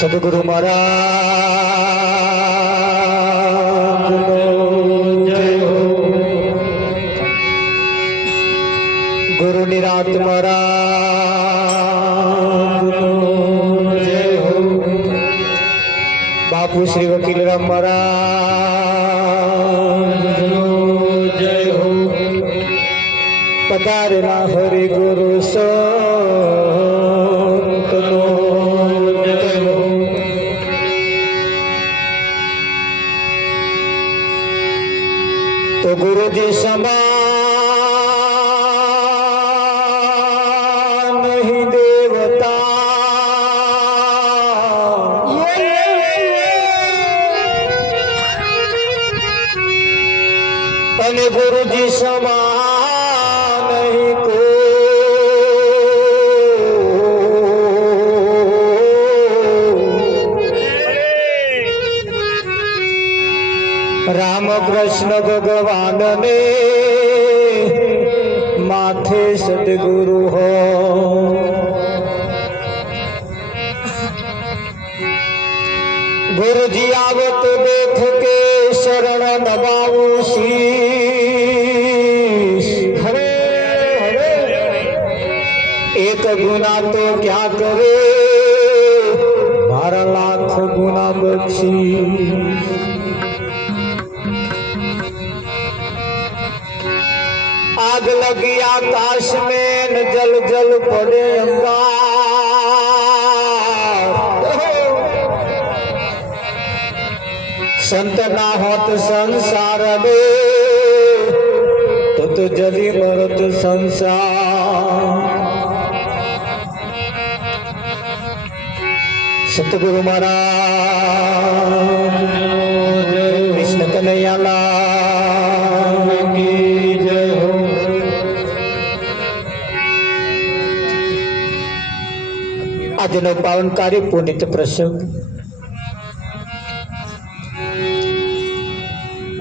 સદગુરુ મહારાજ જય હો, ગુરુ નિરાત મહારાજ જય હો, બાપુ શ્રી વકીલ રામ મહારાજ જય હો, પધારેલા હરિ ગુરુ સંતનો तो गुरु जी समान नहीं देवता, अने गुरु जी समान नहीं को राम कृष्ण भगवान ने माथे सदगुरु हो, गुरु जी आवत देख के शरण नवाऊ शीश, हरे हरे एक गुना तो क्या करे, 12 लाख गुना बख्शी। आग लगी आकाश में न जल जल पड़े अंगार, संत ना होत संसार में तो जली मरत संसार। सतगुरु महाराज कृष्ण कन्हैया लाल की जय हो। આજનો પાવનકારી પુનિત પ્રસંગ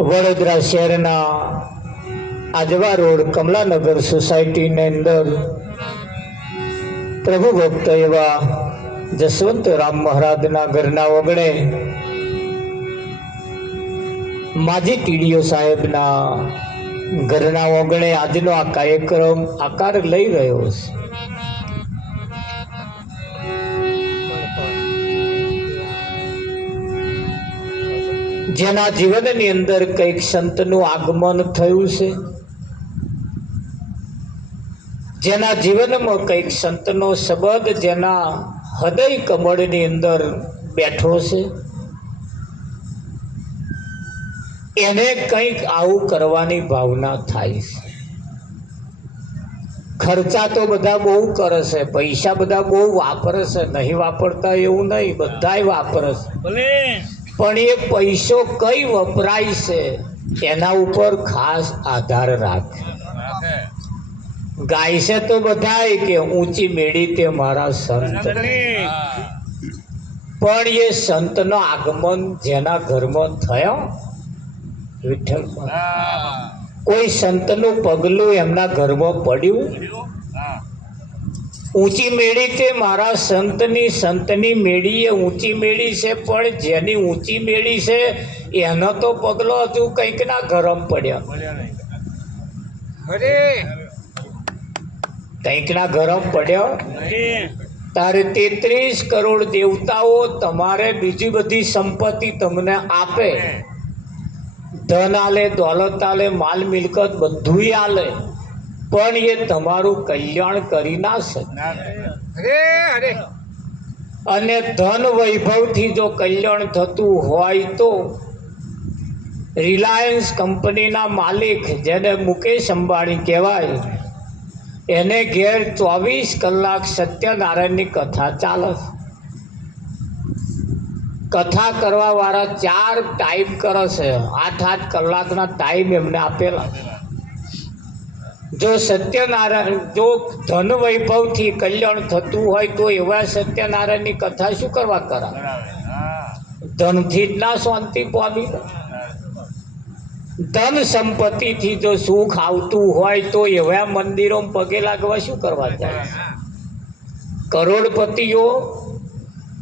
વડોદરા શહેરના આજવા રોડ કમલાનગર સોસાયટીની અંદર પ્રભુ ભક્ત એવા જસવંત રામ મહારાજના ઘરના ઓગણે માજી ટીડીઓ સાહેબના ઘરના ઓગણે આજનો આ કાર્યક્રમ આકાર લઈ રહ્યો છે। જેના જીવનની અંદર કંઈક સંતનું આગમન થયું છે, જેના જીવનમાં કંઈક સંતનો શબ્દ જેના હૃદય કમળની અંદર બેઠો છે, એને કંઈક આવું કરવાની ભાવના થાય છે। ખર્ચા તો બધા બહુ કરે છે, પૈસા બધા બહુ વાપરે છે, નહીં વાપરતા એવું નહીં, બધાય વાપરે છે, પણ એ પૈસો કઈ વપરાય છે એના ઉપર ખાસ આધાર રાખે। ગાય છે તો બધાય કે ઊંચી મેળી તે મારા સંત, પણ એ સંતનો આગમન જેના ઘરમાં થયો, વિઠ્ઠલ કોઈ સંતનું પગલું એમના ઘરમાં પડ્યું, ઊંચી મેળી તે મારા સંતની મેળી એ ઊંચી મેળી છે, પણ જેની ઊંચી મેળી છે એનો તો પગલો હજુ કંઈક ના ગરમ પડ્યા, કંઈક ના ગરમ પડ્યો। તારે 33 કરોડ દેવતાઓ તમારે બીજી બધી સંપત્તિ તમને આપે, ધન આલે, દોલત આલે, માલ મિલકત બધું આલે, પણ એ તમારું કલ્યાણ કરી ના શકે। અને ધન વૈભવથી જો કલ્યાણ થતું હોય તો રિલાયન્સ કંપનીના માલિક જેને મુકેશ અંબાણી કહેવાય, એને ઘેર 24 કલાક સત્યનારાયણની કથા ચાલે. કથા કરવા વાળા 4 ટાઈમ કરે છે. 8-8 કલાકના ટાઈમ એમને આપેલા. જો સત્યનારાયણ, જો ધન વૈભવથી કલ્યાણ થતું હોય તો એવા સત્યનારાયણની કથા શું કરવા કરાવે? ધનથી જ ના શાંતિ પામી. ધન સંપત્તિથી જો સુખ આવતું હોય તો એવા મંદિરો પગે લાગવા શું કરવા જાય? કરોડપતિઓ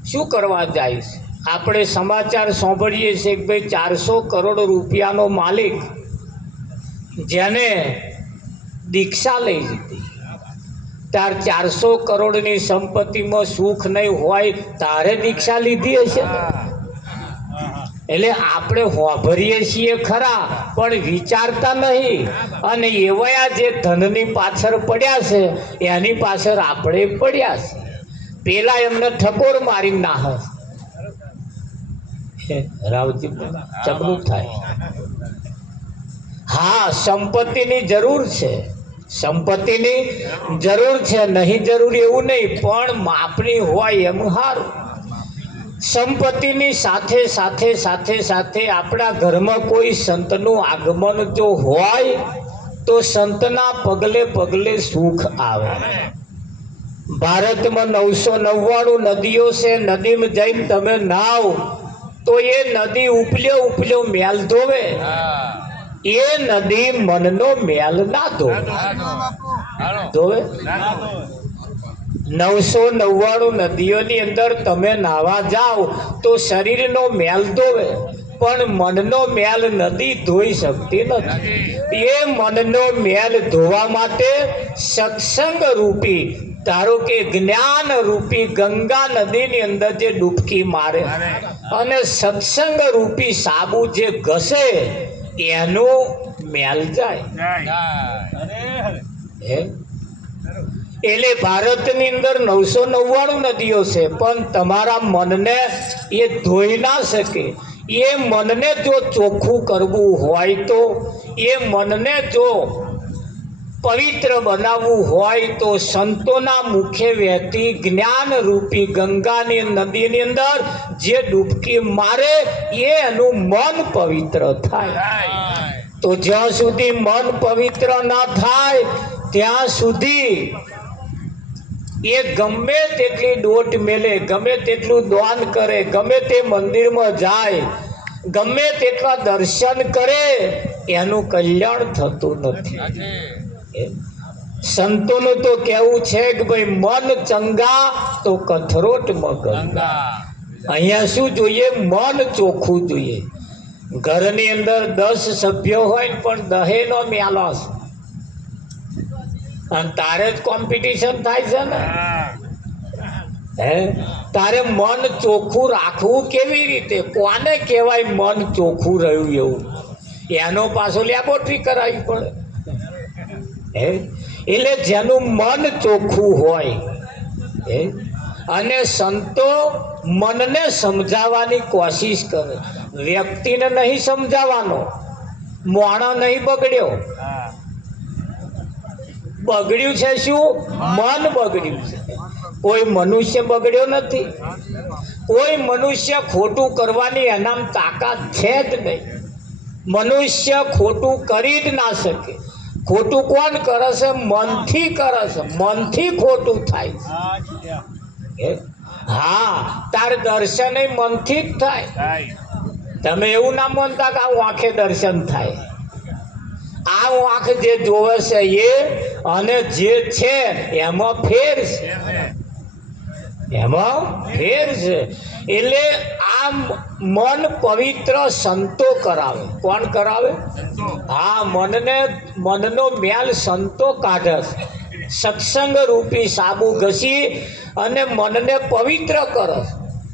શું કરવા જાય છે? આપણે સમાચાર સાંભળીએ છીએ કે ભાઈ 400 કરોડ રૂપિયાનો માલિક જેને દીક્ષા લઈ લીધી, તાર 400 કરોડની સંપત્તિમાં સુખ નહીં હોય તારે દીક્ષા લીધી હશે ને? એટલે આપણે હોભરીએ છીએ ખરા પણ વિચારતા નહીં. અને એવા જે ધનની પાછળ પડ્યા છે એની પાછળ આપણે પડ્યા છે. પેલા એમને ઠકોર મારી નાખે. રાવજી ચબલું થાય. હા, સંપત્તિની જરૂર છે, સંપત્તિની જરૂર છે, નહીં જરૂર એવું નહીં, પણ માપની હોય એમ સારું. સંપત્તિની સાથે સાથે સાથે સાથે આપણા ઘરમાં કોઈ સંતનું આગમન જો હોય તો સંતના પગલે પગલે સુખ આવે. ભારતમાં 999 નદીઓ છે. નદીમાં જઈને તમે નાવ તો એ નદી ઉપલ્યો મેલ ધોવે, એ નદી મનનો મેલ ના ધોવે. 999 નદીઓની અંદર તમે નાવા જાઓ તો શરીરનો મેલ ધોવે, પણ મનનો મેલ નદી ધોઈ શકતી નથી. એ મનનો મેલ ધોવા માટે સત્સંગ રૂપી, ધારો કે જ્ઞાન રૂપી ગંગા નદીની અંદર જે ડૂબકી મારે અને સત્સંગ રૂપી સાબુ જે ઘસે એનો મેલ જાય. એટલે ભારતની અંદર 999 નદીઓ છે, પણ તમારા મનને એ ધોઈ ના શકે. એ મનને જો ચોખ્ખું કરવું હોય તો, એ મનને જો પવિત્ર બનાવવું હોય તો સંતોના મુખે વહેતી જ્ઞાન રૂપી ગંગાની નદીની અંદર જે ડૂબકી મારે એનું મન પવિત્ર થાય. તો જ્યાં સુધી મન પવિત્ર ના થાય ત્યાં સુધી એ ગમે તેટલી દોટ મેલે, ગમે તેટલું દાન કરે, ગમે તે મંદિરમાં જાય, ગમે તેટલા દર્શન કરે, એનું કલ્યાણ થતું નથી. સંતોનું તો કેવું છે કે ભાઈ મન ચંગા તો કથરોટમાં ગંગા. અહીંયા શું જોઈએ? મન ચોખ્ખું જોઈએ. ઘરની અંદર 10 સભ્યો હોય પણ 10 નો મેલો છે અને તારે જ કોમ્પિટિશન થાય છે ને. તારે મન ચોખ્ખું રાખવું કેવી રીતે? કોને કહેવાય મન ચોખ્ખું રહ્યું એવું? એનો પાછો લેબોરેટરી કરાવવી પડે. એટલે જેનું મન ચોખ્ખું હોય અને સંતો મનને સમજાવવાની કોશિશ કરે, વ્યક્તિને નહીં સમજાવવાનો. મોણો નહીં બગડ્યો, બગડ્યું છે શું? મન બગડ્યું છે. કોઈ મનુષ્ય બગડ્યો નથી. કોઈ મનુષ્ય ખોટું કરવાની એનામ તાકાત છે જ નહીં. મનુષ્ય ખોટું કરી જ ના શકે. ખોટું કોણ કરે છે? મનથી કરે છે. મનથી ખોટું થાય. હા, તાર દર્શન મનથી જ થાય. તમે એવું ના માનતા કે આ આંખે દર્શન થાય. આ આંખ જે જોવે છે એ અને જે છે એમાં ફેર છે, એમાં ફેર છે. એટલે આ મન પવિત્ર સંતો કરાવે. કોણ કરાવે? હા, મનનો મેલ સંતો કાઢે. સત્સંગ રૂપી સાબુ ઘસી અને મનને પવિત્ર કરે.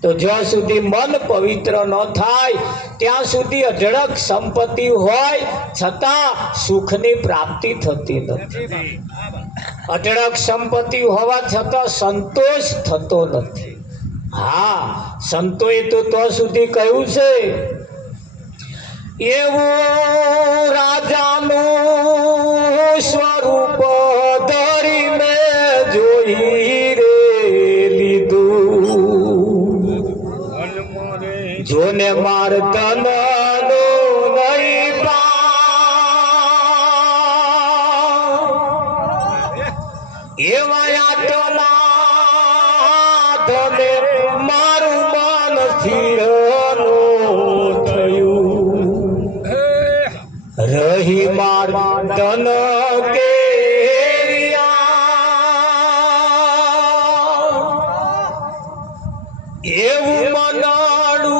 તો જ્યાં સુધી મન પવિત્ર ન થાય ત્યાં સુધી અઢળક સંપત્તિ હોય છતાં સુખની પ્રાપ્તિ થતી નથી. અઢળક સંપત્તિ હોવા છતાં સંતોષ થતો નથી. હા, સંતોએ તો સુધી કહ્યું છે એવું રાજાનું સ્વરૂપ ધરીને જોઈ રે લીધું જોને માર તન નહીં એવા યાતના ધને મારું મન સ્થિર રહી માર ધન એવું મનાડું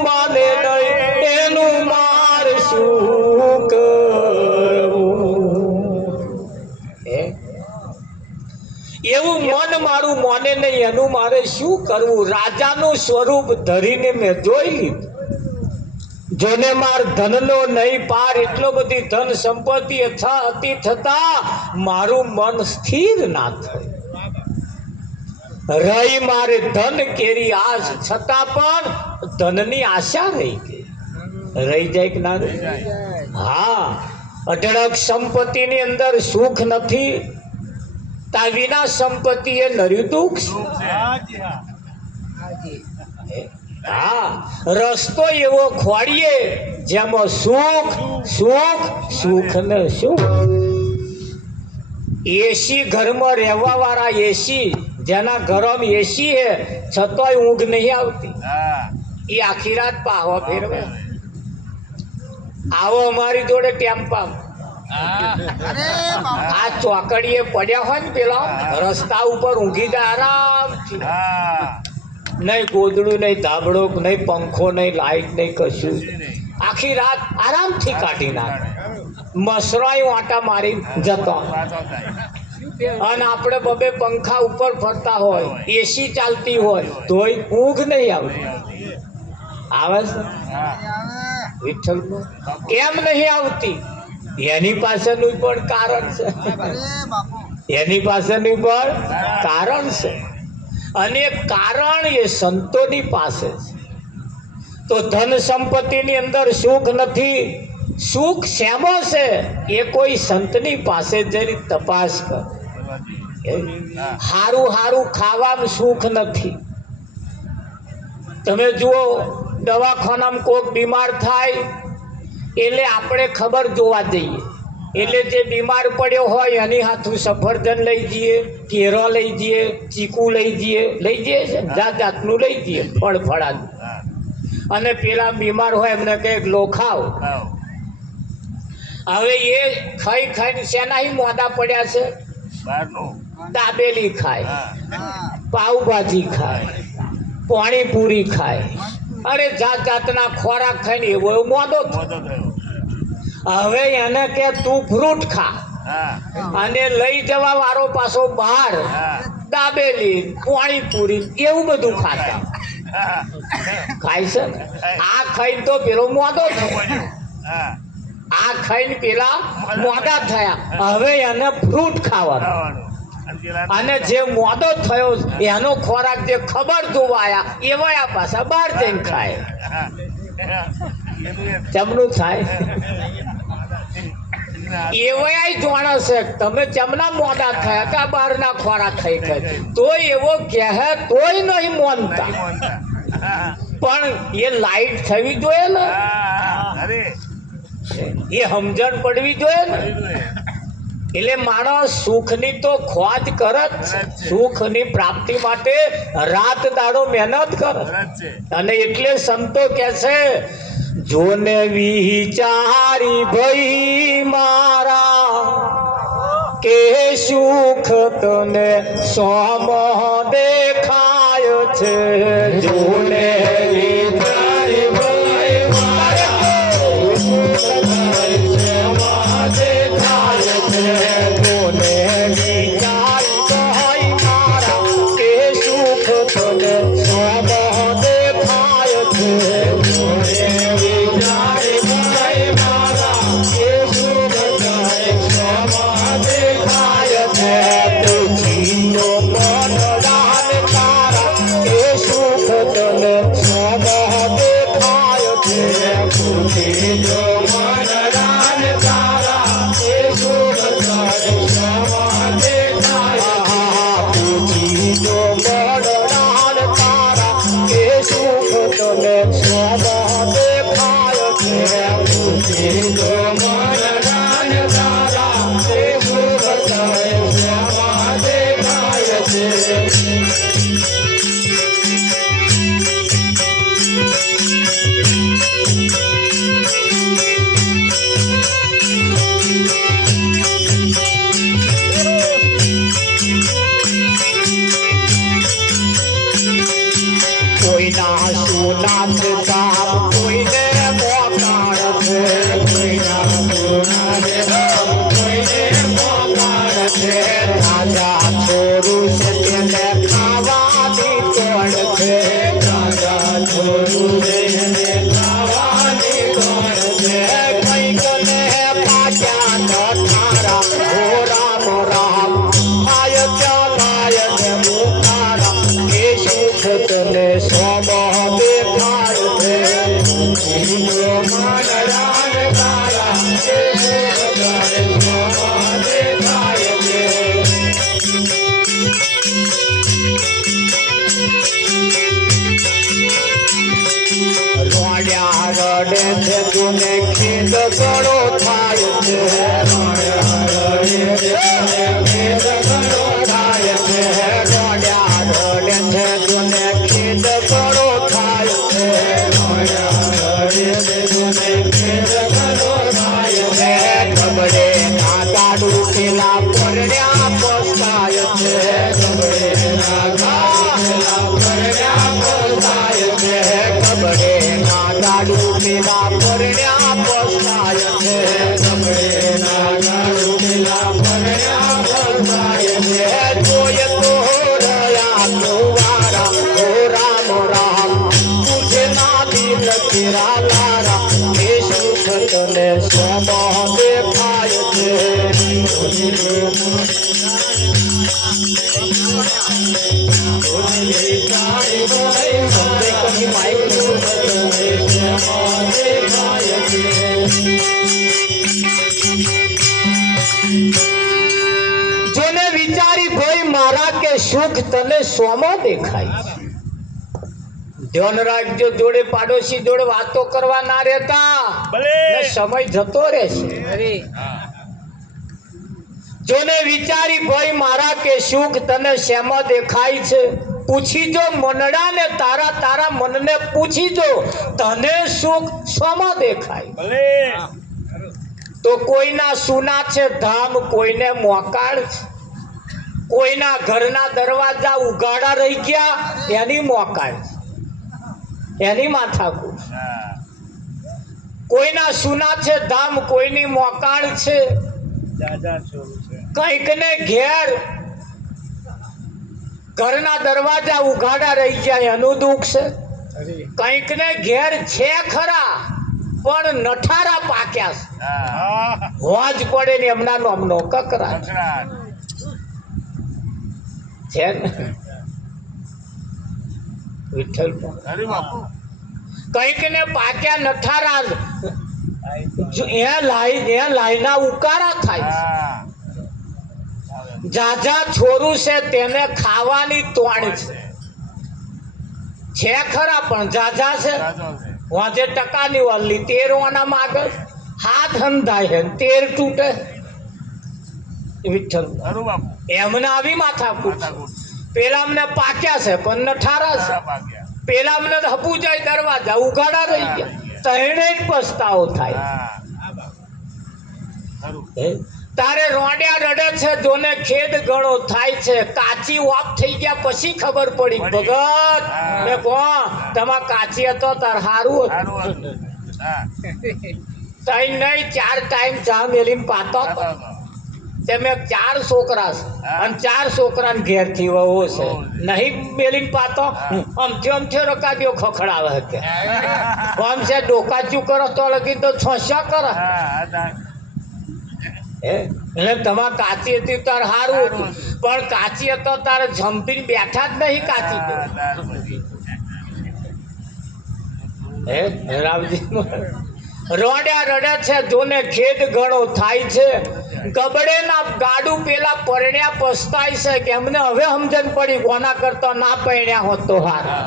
માને નહીં એનું માર શું કરવું એવું મન મારું મોને નહીં એનું મારે શું કરવું રાજાનું સ્વરૂપ ધરીને મેં જોઈ લીધું જોને માર ધનનો નહીં પાર એટલો બધી ધન સંપત્તિ હતી છતાં મારું મન સ્થિર ના થયું રહી મારે ધન કેરી આશ છતાં પણ ધનની આશા રહી ગઈ રહી જાય કે ના રહી હા અઢળક સંપત્તિની અંદર સુખ નથી તા વિના સંપત્તિ એ નર્યું દુઃખ હા રસ્તો એવો ખોડીએ જેમાં સુખ સુખ સુખ ને સુખ એસી ઘરમાં રહેવા વાળા એસી જેના ઘરમાં એસી હે છતોય ઊંઘ નહીં આવતી એ આખી રાત પાહવા ફેરવે આવો અમારી જોડે ટેમ્પા આ ચોકડીએ પડ્યા હોય ને પેલા રસ્તા ઉપર ઊંઘી જાય આરામથી નહીં ગોદડું નહીં ધાબળો નહીં પંખો નહીં લાઈટ નહીં કશું આખી રાત આરામથી કાઢી નાખે મસરાયું આટા મારી જતો અને આપણે બબે પંખા ઉપર ફરતા હોય એસી ચાલતી હોય તોય ઊંઘ નહીં આવતી આવે છે વિઠ્ઠલ કેમ નહીં આવતી એની પાસેનું પણ કારણ છે એની પાસેનું પણ કારણ છે અને કારણ એ સંતોની પાસે છે તો ધન સંપત્તિની અંદર સુખ નથી સુખ શેમાં છે એ કોઈ સંતની પાસે જરી તપાસ કર હારું હારું ખાવામાં સુખ નથી તમે જુઓ દવાખાનામાં કોઈક બીમાર થાય એટલે આપણે ખબર જોવા જઈએ એટલે જે બીમાર પડ્યો હોય એની હાથું સફરજન લઈ જઈએ કેરો લઈ જઈએ ચીકુ લઈ જઈએ છે જાત જાતનું લઈ જઈએ ફળ ફળાનું અને પેલા બીમાર હોય એમને કંઈક લોખાવ હવે એ ખાઈ ખાઈને શેનાહી મોડા પડ્યા છે દાબેલી ખાય પાવભાજી ખાય પાણીપુરી ખાય અરે જાત જાતના ખોરાક ખાઈને એવો મોડો થયો હવે એને કે તું ફ્રૂટ ખા અને લઈ જવા વાળો પાછો બહાર દાબેલી પાણીપુરી એવું બધું ખાતા ખાય છે આ ખાઈને તો પેલો મોડો થયો આ ખાઈને પેલા મોડા થયા હવે એને ફ્રૂટ ખાવાનું અને જે મોડો થયો એનો ખોરાક જે ખબર જોવાયા એવા પાછા બહાર જઈને ખાય ચમનું થાય એવાય જાણે છે તમે ચમના મોડા થયા કે બહારના ખોરાક ખાઈ ખાય તોય એવો કહે તોય નહીં માનતા પણ એ લાઈટ થવી જોઈએ ને એ સમજણ પડવી જોઈએ ને એટલે માણસ સુખની તો ખોજ કરે જ સુખની પ્રાપ્તિ માટે રાત દાડો મહેનત કરે અને એટલે સંતો કહે છે જોને વિચારી ભઈ મારા કે સુખ તને સોમ દેખાય છે જોને વિચારી ભઈ મારા દેખાય છે જોને વિચારી ભઈ મારા કે સુખ તને સોમ દેખાય છે દેખાય છે પૂછી જો મનડાન તારા એ સુખ તને શ્યામા દેખાય પૂછી જો મનડાન તારા એ સુખ તને શ્યામા દેખાય છે પૂછી જો મનડાન તારા એ સુખ તને શ્યામા દેખાય છે કોઈના સુનાથ ધામ કોઈને મોકાળ છે કોઈના સુનાથ ધામ કોઈને મોકાળ છે રાજા છોરું છે તેને ખાવાની તોડ છે રાજા છોરું છે તેને ખાવાની તોડ છે કંઈક ને પાછા ન થારા હો રામ રામ આય ચાલાય ને મુખારા એ સુખ તને સ્વભાવ દેખાય છે મનડાન તારા એ સુખ તને સ્વભાવ દેખાય છે રોડ્યા રડે છે તુને ખેદ ઘણો થાય છે રોડ્યા રડે છે તુને ખેદ ઘણો થાય છે રોડ્યા રડે છે તુને ખેદ ઘણો થાય છે રોડ્યા રડે છે તુને ખેદ ઘણો થાય છે ખબરે ના ગાડું પેલા પરણ્યા પસ્તાય છે ખબરે ના ગાડું પેલા પરણ્યા પસ્તાય છે ખબરે ના ગાડું પેલા પરણ્યા પસ્તાય છે ખબરે ના ગાડું પેલા પરણ્યા પસ્તાય છે જોય તો રહ્યા કુવારા હો રામ રામ તુજે ના દિલ તેરા લારા એ સુખ તને સ્વભાવ દેખાય છે જોને વિચારી ભાઈ મારા કે સુખ તને સોમાં દેખાય છે ધ્યાન રાખજો જોડે પાડોશી જોડે વાતો કરવા ના રહેતા ભલે સમય જતો રહેશે જોને વિચારી ભાઈ મારા કે સુખ તને શેમાં દેખાય છે પૂછી જો મનડા ને તારા તારા મનને પૂછી જો તને સુખ શેમાં દેખાય ભલે તો કોઈના સુના છે ધામ કોઈને મોકાળ છે કોઈના ઘરના દરવાજા ઉગાડા રહી ગયા એની મોકાળ છે એની માથાકૂટ કોઈના સુના છે ધામ કોઈની મોકાળ છે દાદા છોરું છે કંઈક ને ઘેર ઘરના દરવાજા ઉઘાડા રહી ગયા એનું દુઃખ છે કંઈક ને ઘેર છે ખરા પણ નઠારા પાક્યા છે હોજ પડે ને એમના નામનો કકરા છે ને વિઠ્ઠલ કંઈક ને પાક્યા નઠારા લાઈના ઉકારા થાય જાજા છોરું છે તેને ખાવાની તોણ છે ખરા પણ જાજા છે વાંચે ટકાની વાલી 13 આના માગે હાથ હંધાય છે 13 તૂટે વિઠ્ઠલ એમને આવી માથાકૂટ પેલા અમને પાક્યા છે પણ નઠારા છે પેલા અમને હપુ જાય દરવાજા ઉગાડા રહી ગયા તહેણે જ પસ્તાવો થાય તારે રોડ્યા રડે છે જોને ખેદ ઘણો થાય છે કાચી વાપ થઈ ગયા પછી ખબર પડી ભગત મે કોણ તમા કાચી હતો તાર હારું તઈ નહીં 4 ટાઈમ ચા મેલીને પાતો તે મેં 4 છોકરા છે અને 4 છોકરાને ઘેર થી વહુ છે નહીં મેલીને પાતો અમથે રકાબ્યો ખખડાવે કે આમ છે ડોકાચું કરો તો લગી તો છોસા કરે એટલે તમાર કાચી હતી તાર હારું હતું પણ કાચી હતો તારે જંપીને બેઠા જ નહીં કાચી રાવજી રોડ્યા રડે છે, જોને ખેદ ઘણો થાય છે. ગબડેના ગાડું પેલા પરણ્યા પસ્તાય છે કે એમને હવે સમજણ પડી કોના કરતા ના પરણ્યા હોત તો હારા.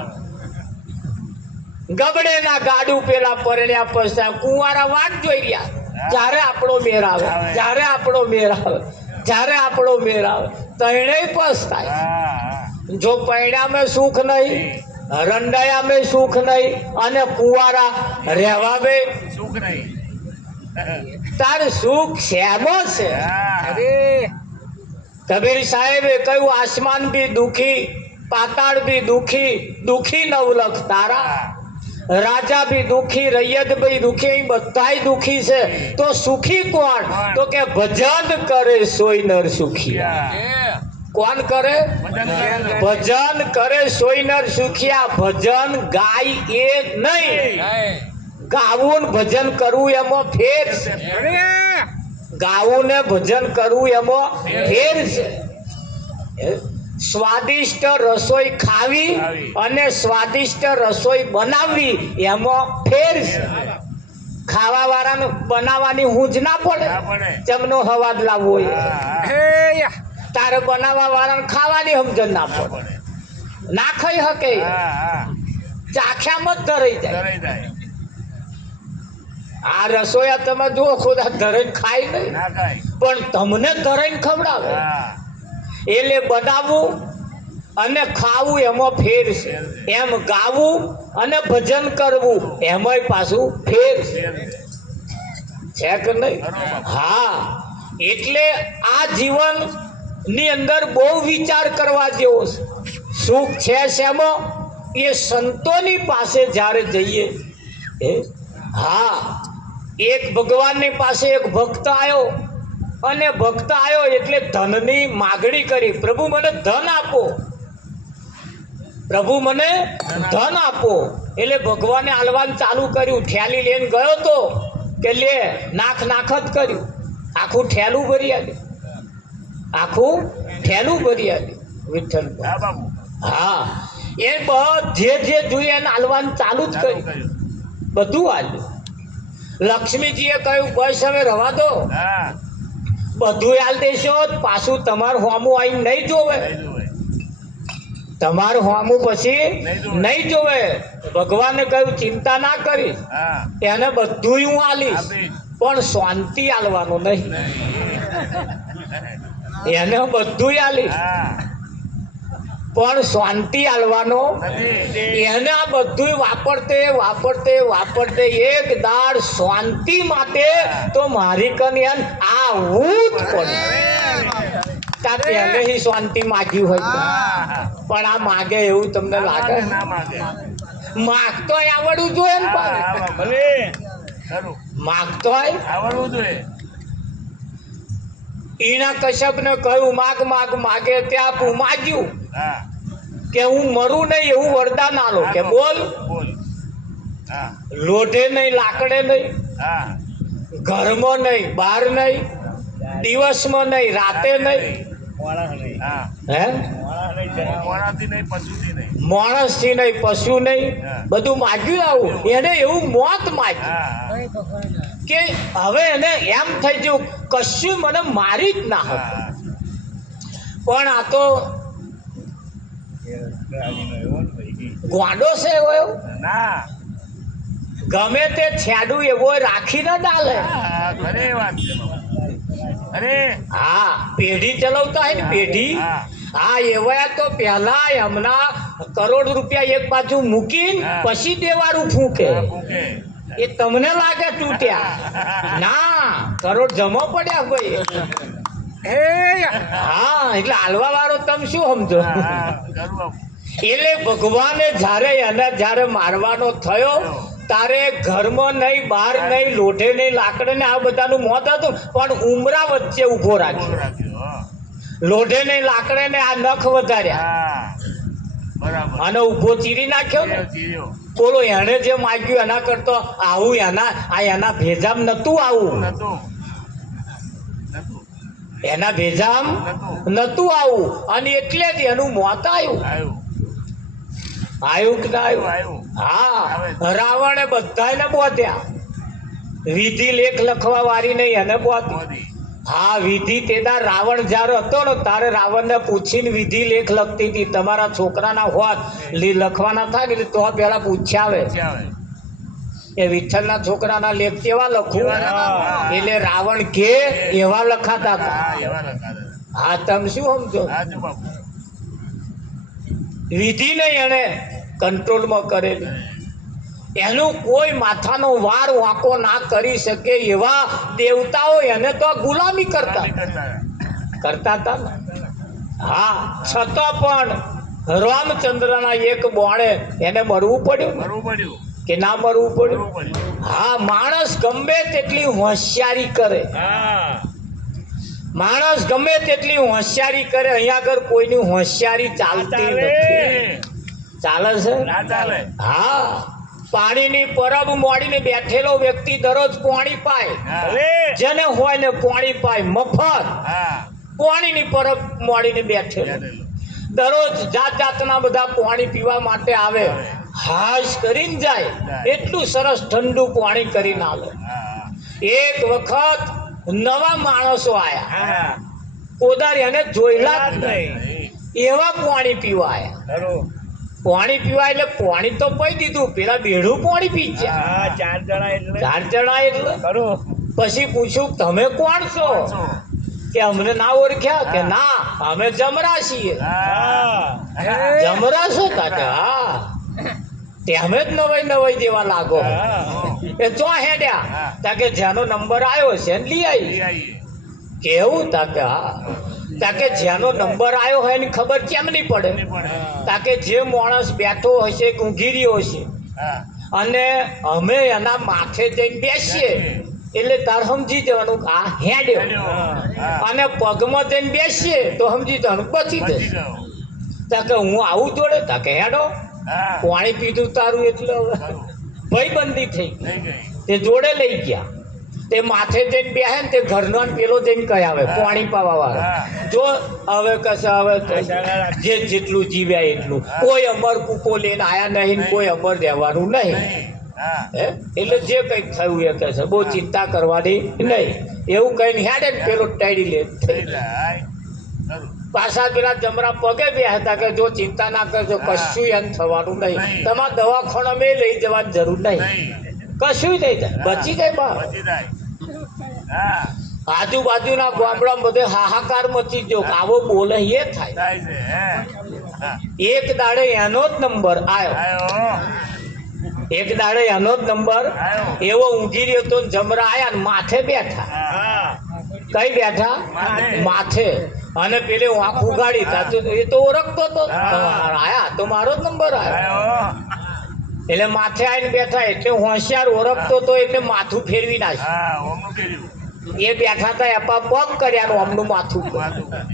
ગબડેના ગાડું પેલા પરણ્યા પસ્તાય. કુંવારા વાટ જોઈ રહ્યા, જ્યારે આપણો મેર આવે, જ્યારે આપણો મેર આવે, જ્યારે આપણો મેર આવે. તૈણેય પસ્તાય. જો પરણ્યામાં સુખ નહીં, રંડાયામાં સુખ નહીં, અને કુંવારા રહેવામાં સુખ નહીં. તાર સુખ શેનો છે? અરે કબીર સાહેબે કહ્યું, આસમાન બી દુખી, પાતાળ બી દુખી, દુખી નવલખ તારા. રાજા બી દુખી, રૈયત બી દુખી, બધાય દુખી છે. તો સુખી કોણ? તો કે ભજન કરે સોય નર સુખિયા. કોણ કરે? ભજન કરે સોય નર સુખિયા. ભજન ગાય એ નહીં, ગાવું ને ભજન કરવું એમાં ફેર છે. ગાવું ને ભજન કરવું એમાં ફેર છે. સ્વાદિષ્ટ રસોઈ ખાવી અને સ્વાદિષ્ટ રસોઈ બનાવવી એમાં ફેર છે. ખાવા વાળાને બનાવવાની હું જ ના પડે, ચમનો હવાદ લાવવો હોય. તારે બનાવવા વાળાને ખાવાની સમજણ ના પડે, ના ખાઈ શકે, ચાખ્યામાં જ ધરાઈ જાય. આ રસોયા તમે જુઓ, ખુદા ધરાઈને ખાય નહીં, પણ તમને ધરાઈને ખવડાવે. એટલે બનાવવું અને ખાવું એમાં ફેર છે. એમ ગાવું અને ભજન કરવું એમાંય પાછું ફેર છે કે નહીં? હા, એટલે આ જીવન ની અંદર બહુ વિચાર કરવા જેવો છે. સુખ છે શેમાં? એ સંતોની પાસે જ્યારે જઈએ. હા, એક ભગવાનની પાસે એક ભક્ત આવ્યો, અને ભક્ત આવ્યો એટલે ધનની માગણી કરી, પ્રભુ મને ધન આપો, પ્રભુ મને ધન આપો. એટલે ભગવાને આલવાનું ચાલુ કર્યું. ઠેલી લઈને ગયો તો કે લે, નાખ નાખ જ કર્યું. આખું ઠેલું ભરી આવ્યું, આખું ઠેલું ભરી આવ્યું. વિઠ્ઠલ હા, એ બધે જે જોઈએ એને આલવાનું ચાલુ જ કર્યું, બધું આલ્યું. લક્ષ્મીજીએ કહ્યું, બસ હવે રવા દો, બધું હાલ દેશો, પાછું તમારું હોમું આવીને નહીં જોવે, તમારું હોમું પછી નહીં જોવે. ભગવાને કહ્યું, ચિંતા ના કરી, એને બધું હું આલીશ, પણ શાંતિ આલવાનું નહીં. એને બધું આલીશ, પણ શાંતિ આલવાનો એને આ બધું વાપરતે વાપરતે વાપરતે એક દાડ શાંતિ માટે તો મારી કન્યાને આવું જ પડે. ત્યાં પહેલેથી શાંતિ માગ્યું હોય, પણ આ માગે એવું તમને લાગે? માગતો આવડવું જોઈએ ને, માગતો આવડવું જોઈએ. ઈના કશ્યપ ને કહ્યું, માગ માગ માગે ત્યાં તું માગ્યું કે હું મરું નહીં એવું વરદાન આલો. કે બોલ, લોઢે નહીં, લાકડે નહીં, ઘરમાં નહીં, બહાર નહીં, દિવસમાં નહીં, રાતે નહીં, હે માણસ થી નહીં, પશુ નહીં, બધું માગ્યું આવું. એને એવું મોત માગ્યું કે હવે એને એમ થઈ ગયું કશું મને મારી જ ના હતું. પણ આ તો ગોંડો છે એવો, ગમે તે છેડું એવો રાખી ના ડાલે. હા, પેઢી ચલાવતા હોય ને, પેઢી. હા, એવા તો પેલા એમના કરોડ રૂપિયા એક બાજુ મૂકીને પછી દેવાળું ફૂંકે. એ તમને લાગે તૂટ્યા? ના, કરોડ જમા પડ્યા ભાઈ. હા, એટલે હાલવા વાળો તમે શું સમજો? એટલે ભગવાને જ્યારે મારવાનો થયો તારે ઘરમાં નહીં, બહાર નહીં, લોઢે નહીં, લાકડે નહીં, આ બધાનું મોત હતું, પણ ઉમરા વચ્ચે ઉભો રાખ્યો. લોઢે નહીં, લાકડે નહીં, આ નખ વધાર્યા અને ઉભો ચીરી નાખ્યો ને. બોલો, એને જે માગ્યું એના કરતો આવું એના ભેજામ નતું, આવું એના ભેજામ નતું આવું, અને એટલે જ એનું મોત આવ્યું. આવ્યું કે ના આવ્યું? હા, રાવણે બધાને બોધ્યા, વિધિ લેખ લખવા વાળી નહીં એને બોધી. મોદી. હા વિધિ તેના રાવણ જ્યારે હતો ને તારે રાવણને પૂછીને વિધિ લેખ લખતી હતી. તમારા છોકરાના હોત લખવાના થાય ને એટલે તો પેલા પૂછ્યા આવે ચાલે. એ વિઠ્ઠલના છોકરાના લેખ કેવા લખું હા. એટલે રાવણ કે એવા લખાતા હતા. હા, એવા લખાતા. હા તમે શું સમજો? હાજુ બાપુ. વિધિ નહીં એને કંટ્રોલમાં કરેલી. એનું કોઈ માથાનો વાર વાંકો ના કરી શકે એવા દેવતાઓ એને તો ગુલામી કરતા હતા ને. હા છતાં પણ રામચંદ્રના એક બોણે એને મરવું પડ્યું ને? મરવું પડ્યું. કે ના મરવું પડ્યું? મરવું પડ્યું. હા માણસ ગમે તેટલી હોશિયારી કરે, હા. માણસ ગમે તેટલી હોશિયારી કરે, અહીંયા આગળ કોઈની હોશિયારી ચાલતી નથી. ચાલે છે? ના ચાલે. હા પાણીની પરબ મોડીને બેઠેલો વ્યક્તિ દરરોજ પાણી પાય, હા. જેને હોય ને પાણી પાય મફત. હા. પાણીની પરબ મોડીને બેઠેલો દરરોજ જાત જાતના બધા પાણી પીવા માટે આવે, હાશ કરીને જાય. એટલું સરસ ઠંડુ પાણી કરીને આવે. હા. એક વખત નવા માણસો આયા, હા. કોદાર એને જોયેલા જ નહીં, નહીં. એવા પાણી પીવા આયા. ખરું. પાણી પીવા એટલે પાણી તો પી દીધું, પેલા બેડું પાણી પી ગયા. હા, 4 જણા એટલે. 4 જણા એટલે ખરું. પછી પૂછ્યું તમે કોણ છો? કે અમને ના ઓળખ્યા? કે ના અમે જમરા છીએ. હા. જમરા છો? કાકા હા તમે જ નવાઈ જેવા લાગો. હા. એ ચો હેડ્યા? તાકે જેનો નંબર આવ્યો છે ને લઈ આવી. લઈ આવીએ. કેવું? તાકે હા તાકે જેનો નંબર આવ્યો હોય એની ખબર કેમ નહીં પડે? નહીં પડે. તાકે જે માણસ બેઠો હશે ઊંઘી રહ્યો હશે હા. અને અમે એના માથે જઈને બેસીએ એટલે તાર સમજી જવાનું કે આ હેડ્યો. હા. અને પગમાં જઈને બેસીએ તો સમજી જવાનું બચી બચી જશે. ગયો. તાકે હું આવું જોડે? તાકે હેડો. હા. પાણી પીધું તારું એટલે હવે ખરું. ભાઈબંધી થઈ ગઈ. થઈ ગઈ. તે જોડે લઈ ગયા. તે માથે જઈને બેસે ને તે ઘરનો ને પેલો જઈને કહે આવે પાણી પાવા વાળો, હા. જો હવે કશે હવે તો જે જેટલું જીવ્યા એટલું, કોઈ અમર કૂકો લઈને આયા નહીં ને કોઈ અમર રહેવાનું નહીં. નહીં. હા. હે એટલે જે કંઈક થયું એ કહે છે બહુ ચિંતા કરવાની નહીં. એવું કહીને હેડે ને પેલો ટાળી લે. થઈ જાય. ખરું. પાછા પેલા જમરા પગે બે હતા કે જો ચિંતા ના કરજો, કશું એમ થવાનું નહીં, તમારે દવાખાનામાં લઈ જવાની જરૂર નહીં, નહીં. કશું નહીં થાય, બચી જાય બા. બચી જાય. હા. આજુબાજુના ગામડામાં બધે હાહાકાર મચી ગયો કે આવો બોલે એ થાય. થાય છે. હે. હા. એક દાડે એનો જ નંબર આવ્યો. આયો. એક દાડે એનો જ નંબર આવ્યો. એવો ઊંઘી રહ્યો તો જમરા આયા ને માથે બેઠા. હા. કઈ બેઠા? માથે. માથે. અને પેલે આંખ ઉગાડી તા તો એ તો ઓળખતો હતો, હા. આયા તો મારો જ નંબર આવ્યો. આયો. એટલે માથે આવીને બેઠા એટલે હોશિયાર ઓળખતો તો એટલે માથું ફેરવી નાખ્યું. હા. ઓમનું કર્યું. એ બેઠા હતા એપા પગ કર્યા અમનું માથું કર્યું. માથું કર્યું.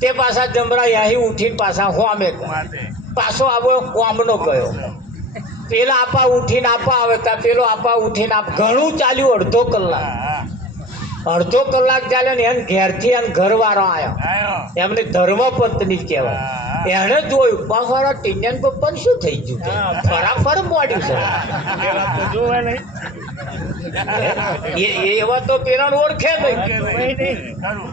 તે પાછા જમરા અહીં ઉઠીને પાછા હોમે માથે. પાછો આવો કોમનો ગયો. પેલા આપા ઉઠીને આપા આવે તા પેલો આપા ઉઠીને આપ ઘણું ચાલ્યું, અડધો કલાક. હા. અડધો કલાક ચાલ્યો ને એને ઘેરથી એને ઘરવાળો આવ્યો, આયો. એમની ધર્મપત્ની કહેવાય. એણે જોયું મારા ટીંજન પપ્પાને શું થઈ ગયું છે? ફરાફર મોડ્યું છે. પેલા તો જોવે નહીં. એવા તો પેલાને ઓળખે નહીં, નહીં. ખરું.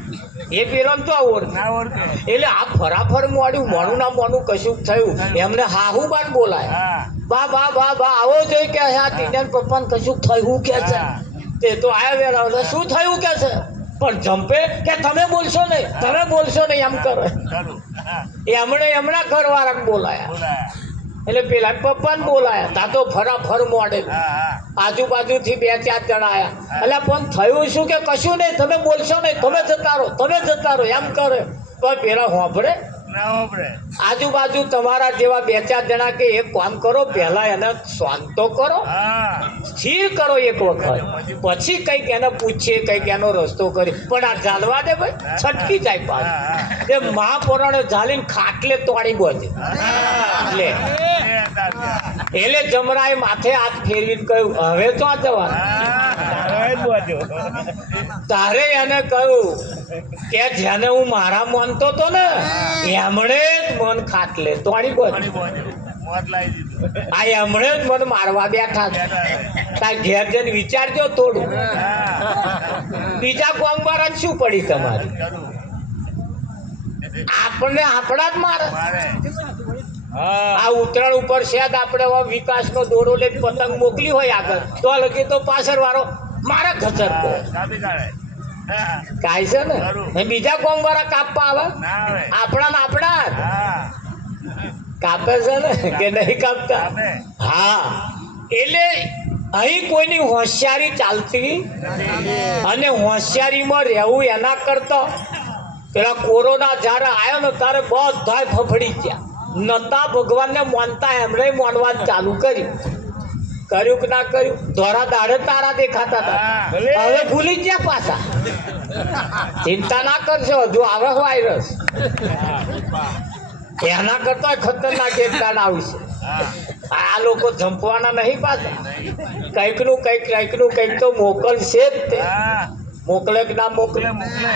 એ પેલાને તો ઓળખે. ના ઓળખે. એટલે આ ફરાફર મોડ્યું, મોડું ના મોડું કશું થયું. એમને હાહુબાન બોલાય, હા. બા બા બા બા આવો જોઈ કે આ ટીંજન પપ્પાને કશું થયું કે છે? તે તો આવ્યા વેલા એટલે શું થયું કે છે? પણ જંપે કે તમે બોલશો નહીં, તમે બોલશો નહીં એમ કરે. ખરું. હા. એમના ઘરવાળાને બોલાયા બોલાયા. એટલે પેલા પપ્પાને બોલાયા તા તો ફરાફર મોડે. હા. હા. આજુબાજુથી 2-4 જણા આયા. એટલે પણ થયું શું કે કશું નહીં, તમે બોલશો નહીં, તમે જતા રહો, તમે જતા રહો એમ કરે. પણ પેલા હોંભળે ના હોભળે. આજુબાજુ તમારા જેવા 2-4 જણા કે એક કામ કરો, પહેલા એને શાંત તો કરો, હા. સ્થિર કરો એક વખત, પછી કંઈક એને પૂછીએ, કંઈક એનો રસ્તો કરી. પણ આ જાલવા દે ભાઈ, છટકી જાય પાછું. એ મહાપુરાણે જાલીને ખાટલે તોડી બોધી લે. એટલે જમરાએ માથે હાથ ફેરવીને કહ્યું હવે તો આ જવાનું. તારે એને કહ્યું કે જેને હું મારા માનતો હતો ને એમણે જ મન ખાટલે તોડી બોધી. મોત લાવી દીધું. આ એમણે જ મને મારવા બેઠા છે. તાર ઘેર જઈને વિચારજો થોડું બીજા કોમવાળા શું પડી તમારી કરું આપણને આપણા જ મારે મારે આ ઉત્તરાયણ ઉપર શાયદ આપણે હવે વિકાસનો દોરો લઈને પતંગ મોકલી હોય આગળ તો લગી તો પાછળ વાળો મારા ખતર કહો કાપી કાઢે કાય છે ને બીજા કોમવાળા કાપવા આવે ના આવે આપણા ને આપણા જ. હા કાપે છે ને કે નહીં કાપતા કાપે હા એટલે અહીં કોઈની હોશિયારી ચાલતી અને હોશિયારીમાં રહેવું એના કરતા પેલા કોરોના જ્યારે આવ્યો ને ત્યારે બધાય ફફડી ગયા નતા ભગવાનને માનતા એમણે માનવા ચાલુ કર્યું કે ના કર્યું ધોરા દાડે તારા દેખાતા હતા હવે ભૂલી ગયા પાછા ચિંતા ના કરશો હજુ આવે વાયરસ એના કરતા ખતરનાક એક દાડ આવશે આ લોકો જંપવાના નહીં પાછા કંઈકનું કંઈક તો મોકલશે જ તે મોકલે કે ના મોકલે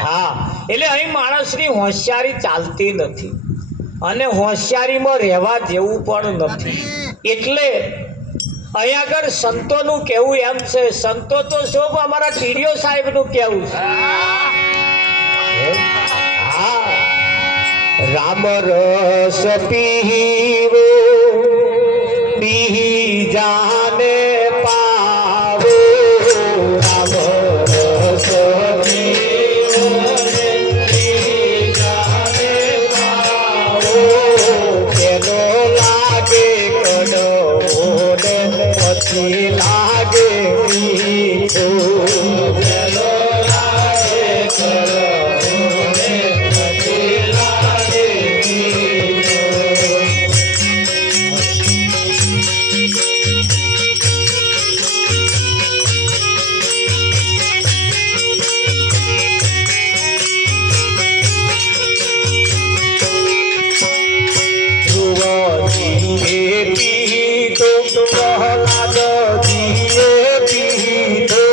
હા એટલે અહીં માણસની હોશિયારી ચાલતી નથી અને હોશિયારીમાં રહેવા જેવું પણ નથી એટલે અહીં આગળ સંતોનું કહેવું એમ છે સંતો તો શું અમારા ટીડીઓ સાહેબનું કહેવું છે હા રામ રસ પીવો પી જાને પાવો રામ રસ પીવો પી જાને પાવો કેનો લાગે કડવો ને પછી લાગે મીઠો કેનો લાગે કડવો ને પછી લાગે મીઠો. ધ્રુવજીએ પીધો પ્રહલાદજીએ પીધો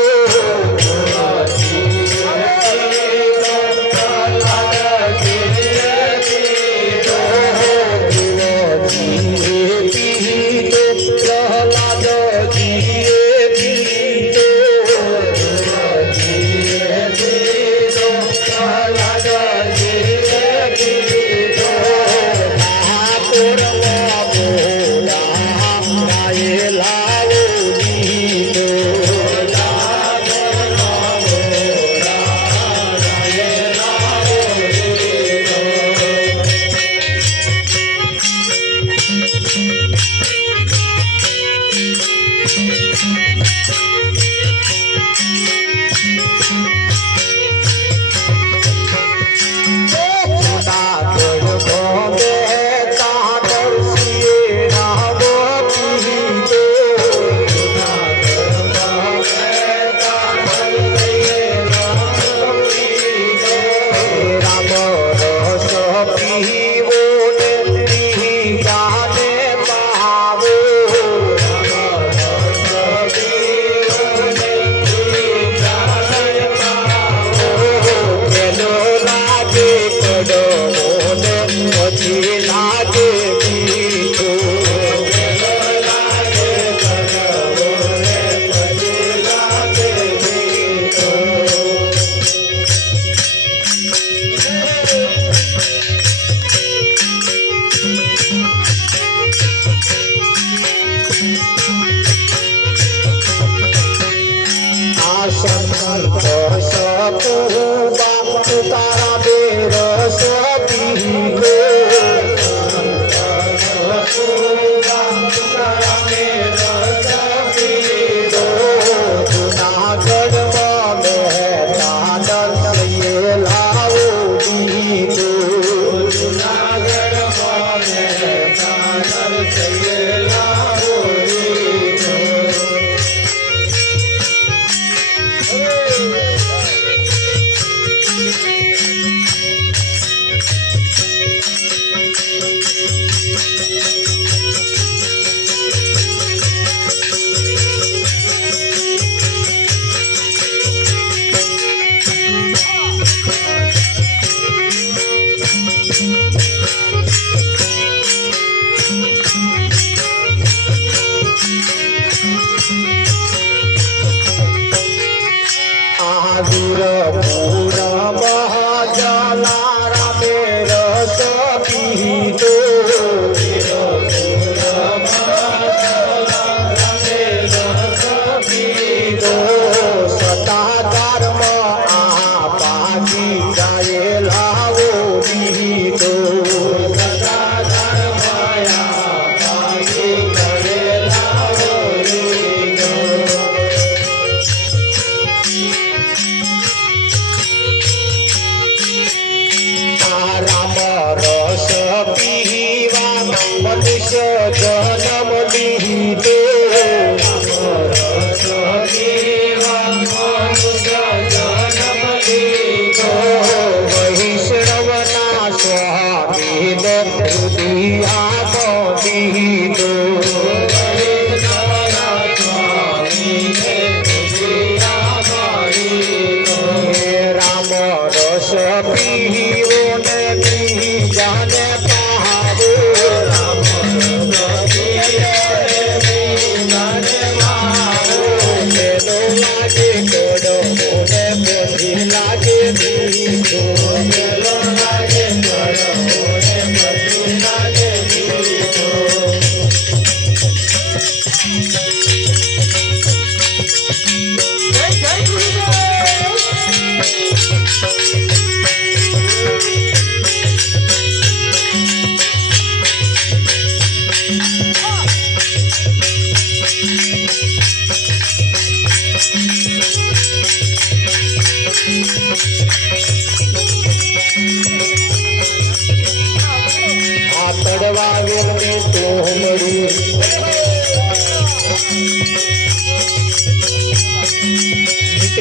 વીરપુર મહાજલારા બે રસ પીધો સતાધારમાં આ પાકી ગાયેલાઓ દીધો રામ રસ પીવા મનુષ્ય જન્મ લીધો વૈષ્ણવના સ્વામીને હૃદયા દીધો રામ રસ પીવો ને બીજાને પાવો મેલો લાગે ગોડો ને પછી લાગે બીજો મેલો લાગે ગોડો ને પછી લાગે બીજો આ તડવા વેલની તોમડી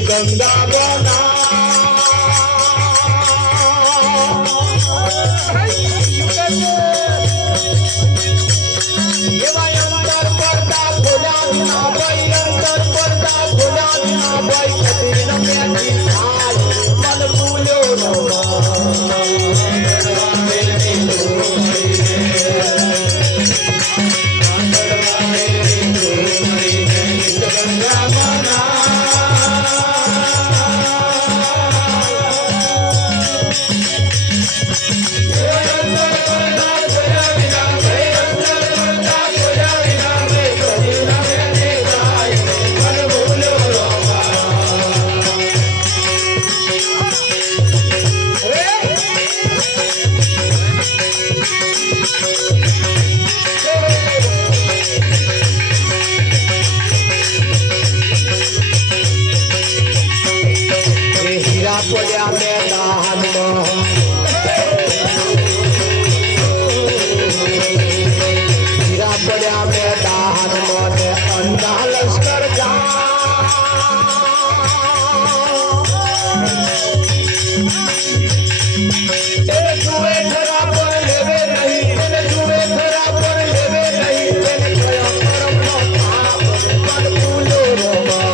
ગંગા બના એવા અંતર પડતા ખોલા વિના ભાઈ અંતર પડતા ખોલા વિના ભાઈ કદી ન મેથી થાય મન ભૂલ્યો હીરા પડ્યા મેદાનમાં હીરા પડ્યા મેદાનમાં ને અંધા લશ્કર એને જુએ ખરા પણ લેવે નહીં એને જુએ ખરા પણ લેવે નહીં એને કયા કરમનો પાપ પણ ભૂલ્યો રમા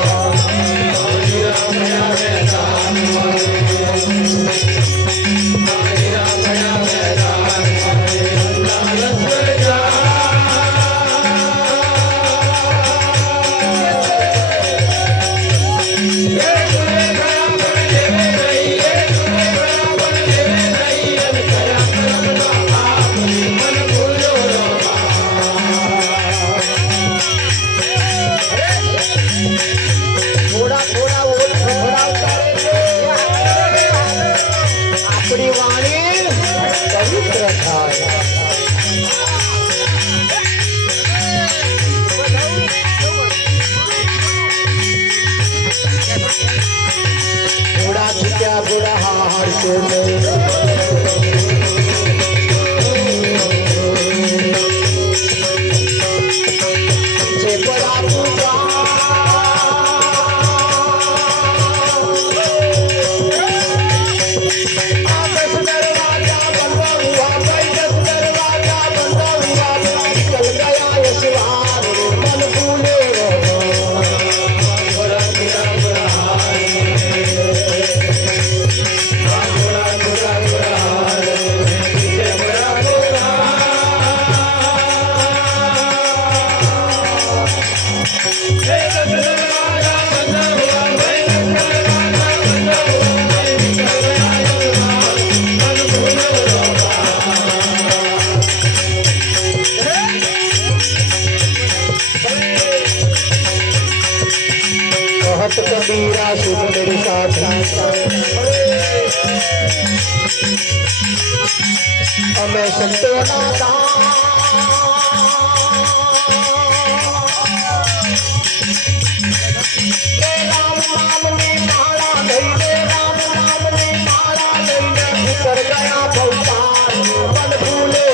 અમે સંતોના દાન રામ નામની માળા લઈને રામ નામની માળા લઈને ઉતર ગયા ભવતાર મન ભૂલે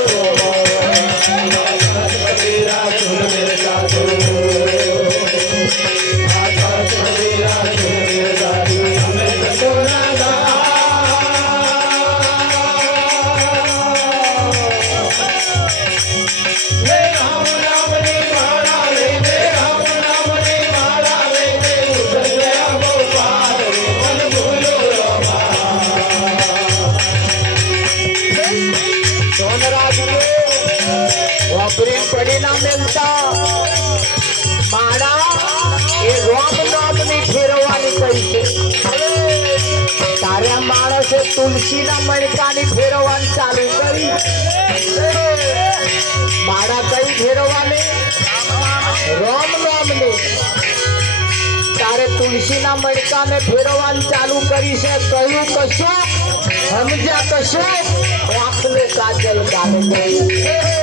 કબીરા સુન મેરે સાધુ આધા કબીરા સુન મેરે સાધુ અમે સંતોના દાન પડીના મેલતા મારા એ રોમ નામની ફેરવવાની કઈ છે તારે આ માણસે તુલસીના મણકાની ફેરવવાની ચાલુ કરી મારા કઈ ફેરવવાની રોમ નામની તારે તુલસીના મણકાને ફેરવવાની ચાલુ કરી છે કયું કશું સમજ્યા કશું આંખને કાજલ ગાલે ગઈ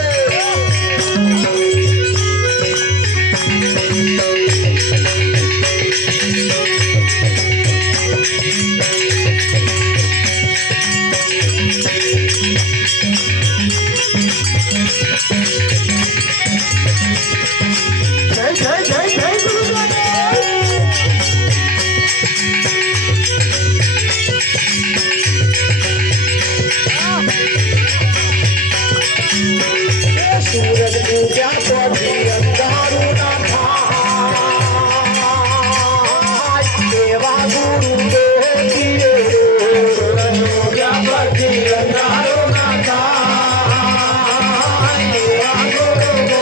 सूरज पूजा तो भी अंधारू ना था देवा गुरु देव पूजा पर भी अंधारू ना था देवा गुरु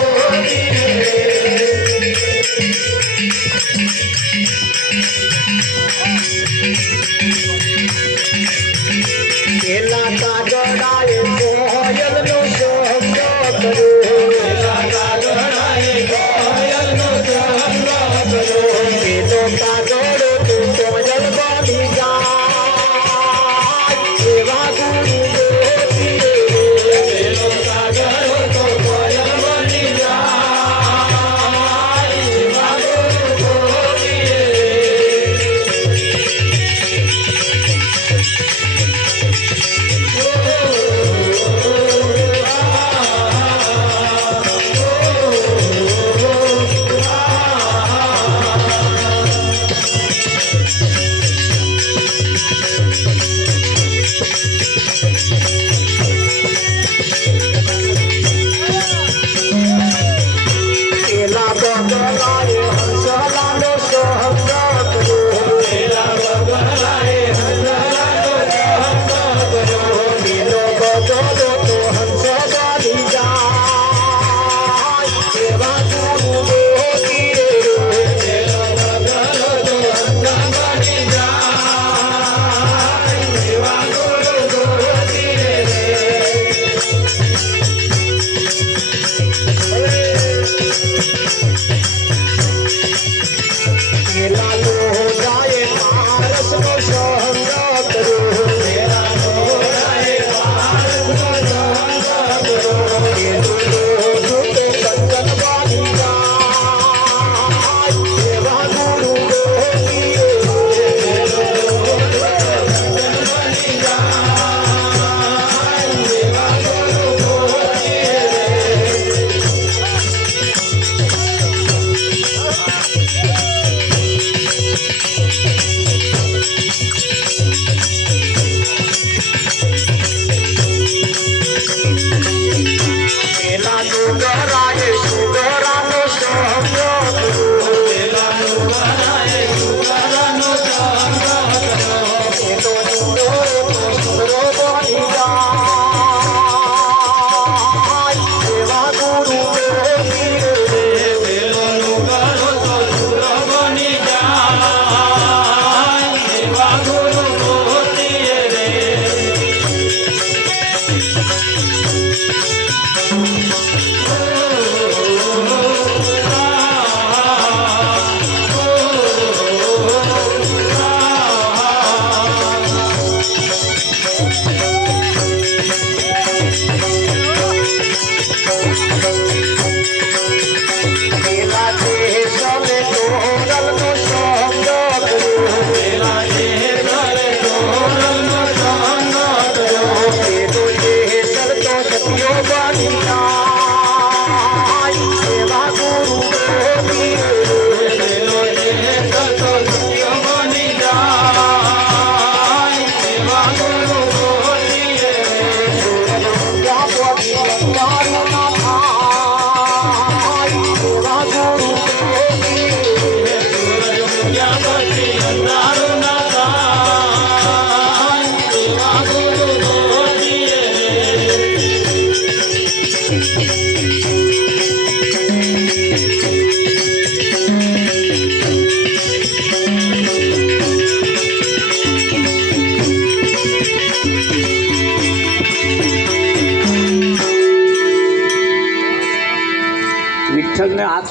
केला का गड़ाए कोयल नो सोहम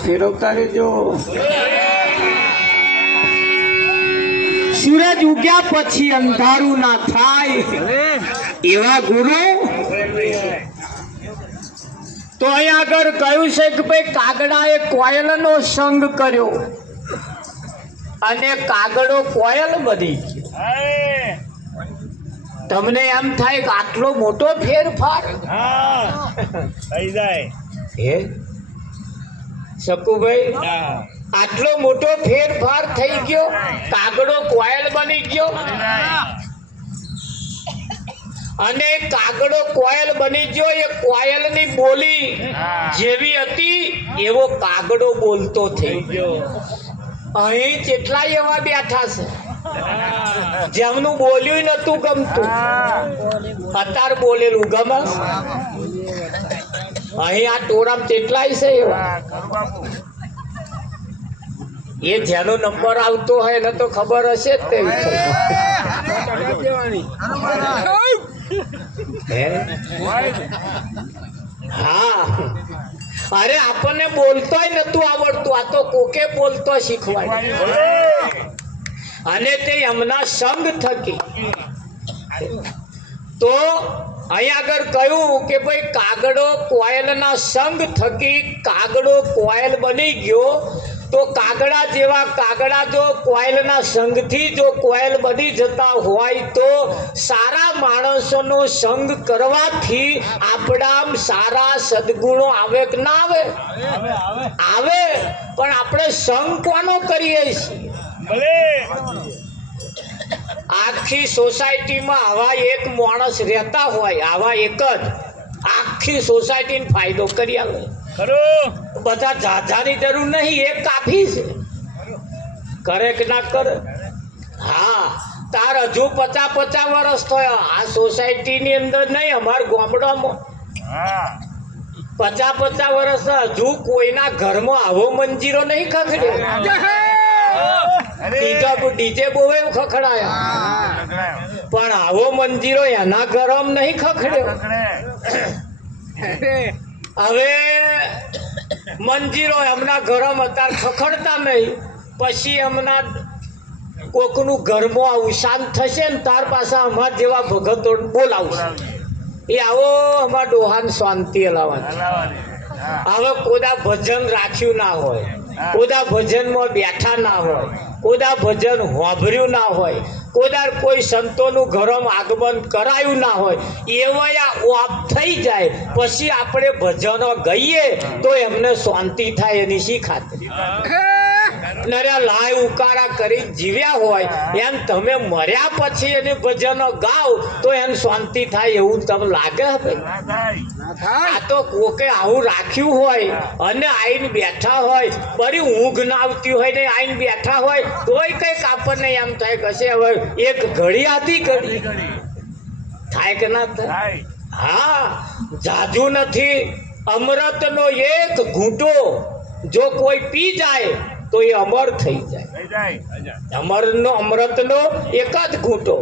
ફેરવતા રહેજો. સૂરજ ઉગ્યા પછી અંધારું ના થાય એવા ગુરુ. તો અહીંયા આગળ કહ્યું છે કે ભાઈ કાગડાએ કોયલનો સંગ કર્યો અને કાગડો કોયલ બની ગયો. હાય. તમને એમ થાય કે આટલો મોટો ફેરફાર હા થઈ જાય. હે શકુભાઈ, હા આટલો મોટો ફેરફાર થઈ ગયો, કાગડો કોયલ બની ગયો. થઈ જાય. અને કાગડો કોયલ બની ગયો. એ કોયલની બોલી હા. જેવી હતી એવો કાગડો બોલતો થઈ ગયો. અહીં કેટલાય એવા બેઠા છે જેમનું બોલ્યું નતું ગમતું, અત્યારે બોલેલું ગમે. અહીં આ ટોળામાં કેટલાય છે એવા. હા ખરું બાપુ. એ જેનો નંબર આવતો હોય એને તો ખબર હશે જ તે. હે? હા, અરે આપણને બોલતોય નતું આવડતું, આ તો કોકે બોલતો શીખવાય. અને તે એમના સંગ થકી. તો અહીં આગળ કહ્યું કે ભાઈ કાગડો કોયલના સંગ થકી કાગડો કોયલ બની ગયો. તો કાગડા જેવા કાગડા જો કોયલના સંગથી જો કોયલ બની જતા હોય તો સારા માણસોનો સંગ કરવાથી આપણા સારા સદગુણો આવે કે ના આવે? આવે. પણ આપણે સંગ કોનો કરીએ છીએ? ભલે. આખી સોસાયટીમાં આવા એક માણસ રહેતા હોય, આવા એક જ આખી સોસાયટીને ફાયદો કરી આવે. ખરું. બધા ઝાઝાની જરૂર નહીં, એક કાફી છે. કરે કે ના કરે? હા, તાર હજુ 50 વર્ષ થયા આ સોસાયટીની અંદર નહીં, અમારા ગામડામાં હા 50 વર્ષ હજુ કોઈના ઘરમાં આવો મંજીરો નહીં ખખડ્યો. ડીજે બહુ ખખડાયા, પકડાયો. પણ આવો મંજીરો એના ઘરમાં નહીં ખખડ્યો. પકડે. હવે મંજીરો એમના ઘરમાં અત્યારે ખખડતા નહીં, પછી એમના કોકનું ઘરમાં આવું શાંત થશે ને તાર પાછા અમાર જેવા ભગતો બોલાવશે. એ આવો અમારા ડોહાને શાંતિ હલાવવાની. હલાવાની. હા હવે કોદા ભજન રાખ્યું ના હોય, કોદા ભજનમાં બેઠા ના હોય, કોદા ભજન હોભર્યું ના હોય, કોદાર કોઈ સંતોનું ઘરમાં આગમન કરાયું ના હોય, એવા ઓફ થઈ જાય પછી આપણે ભજનો ગઈએ તો એમને શાંતિ થાય એની શી ખાતરી? નર્યા લાય ઉકાળા કરી જીવ્યા હોય એમ તમે મર્યા પછી એને ભજનો ગાવ તો એને શાંતિ થાય એવું તમને લાગે? ભાઈ ના થાય. આ તો કોકે આવું રાખ્યું હોય અને આઈને બેઠા હોય, બરી ઊંઘ ના આવતી હોય ને આઈને બેઠા હોય તોય કઈક આપણને એમ થાય કે હશે હવે એક ઘડી આધી ઘડી થાય કે ના થાય? થાય. હા, જાજુ નથી. અમૃતનો એક ઘૂંટો જો કોઈ પી જાય તો એ અમર થઈ જાય. થઈ જાય. અમૃતનો એક જ ઘૂંટો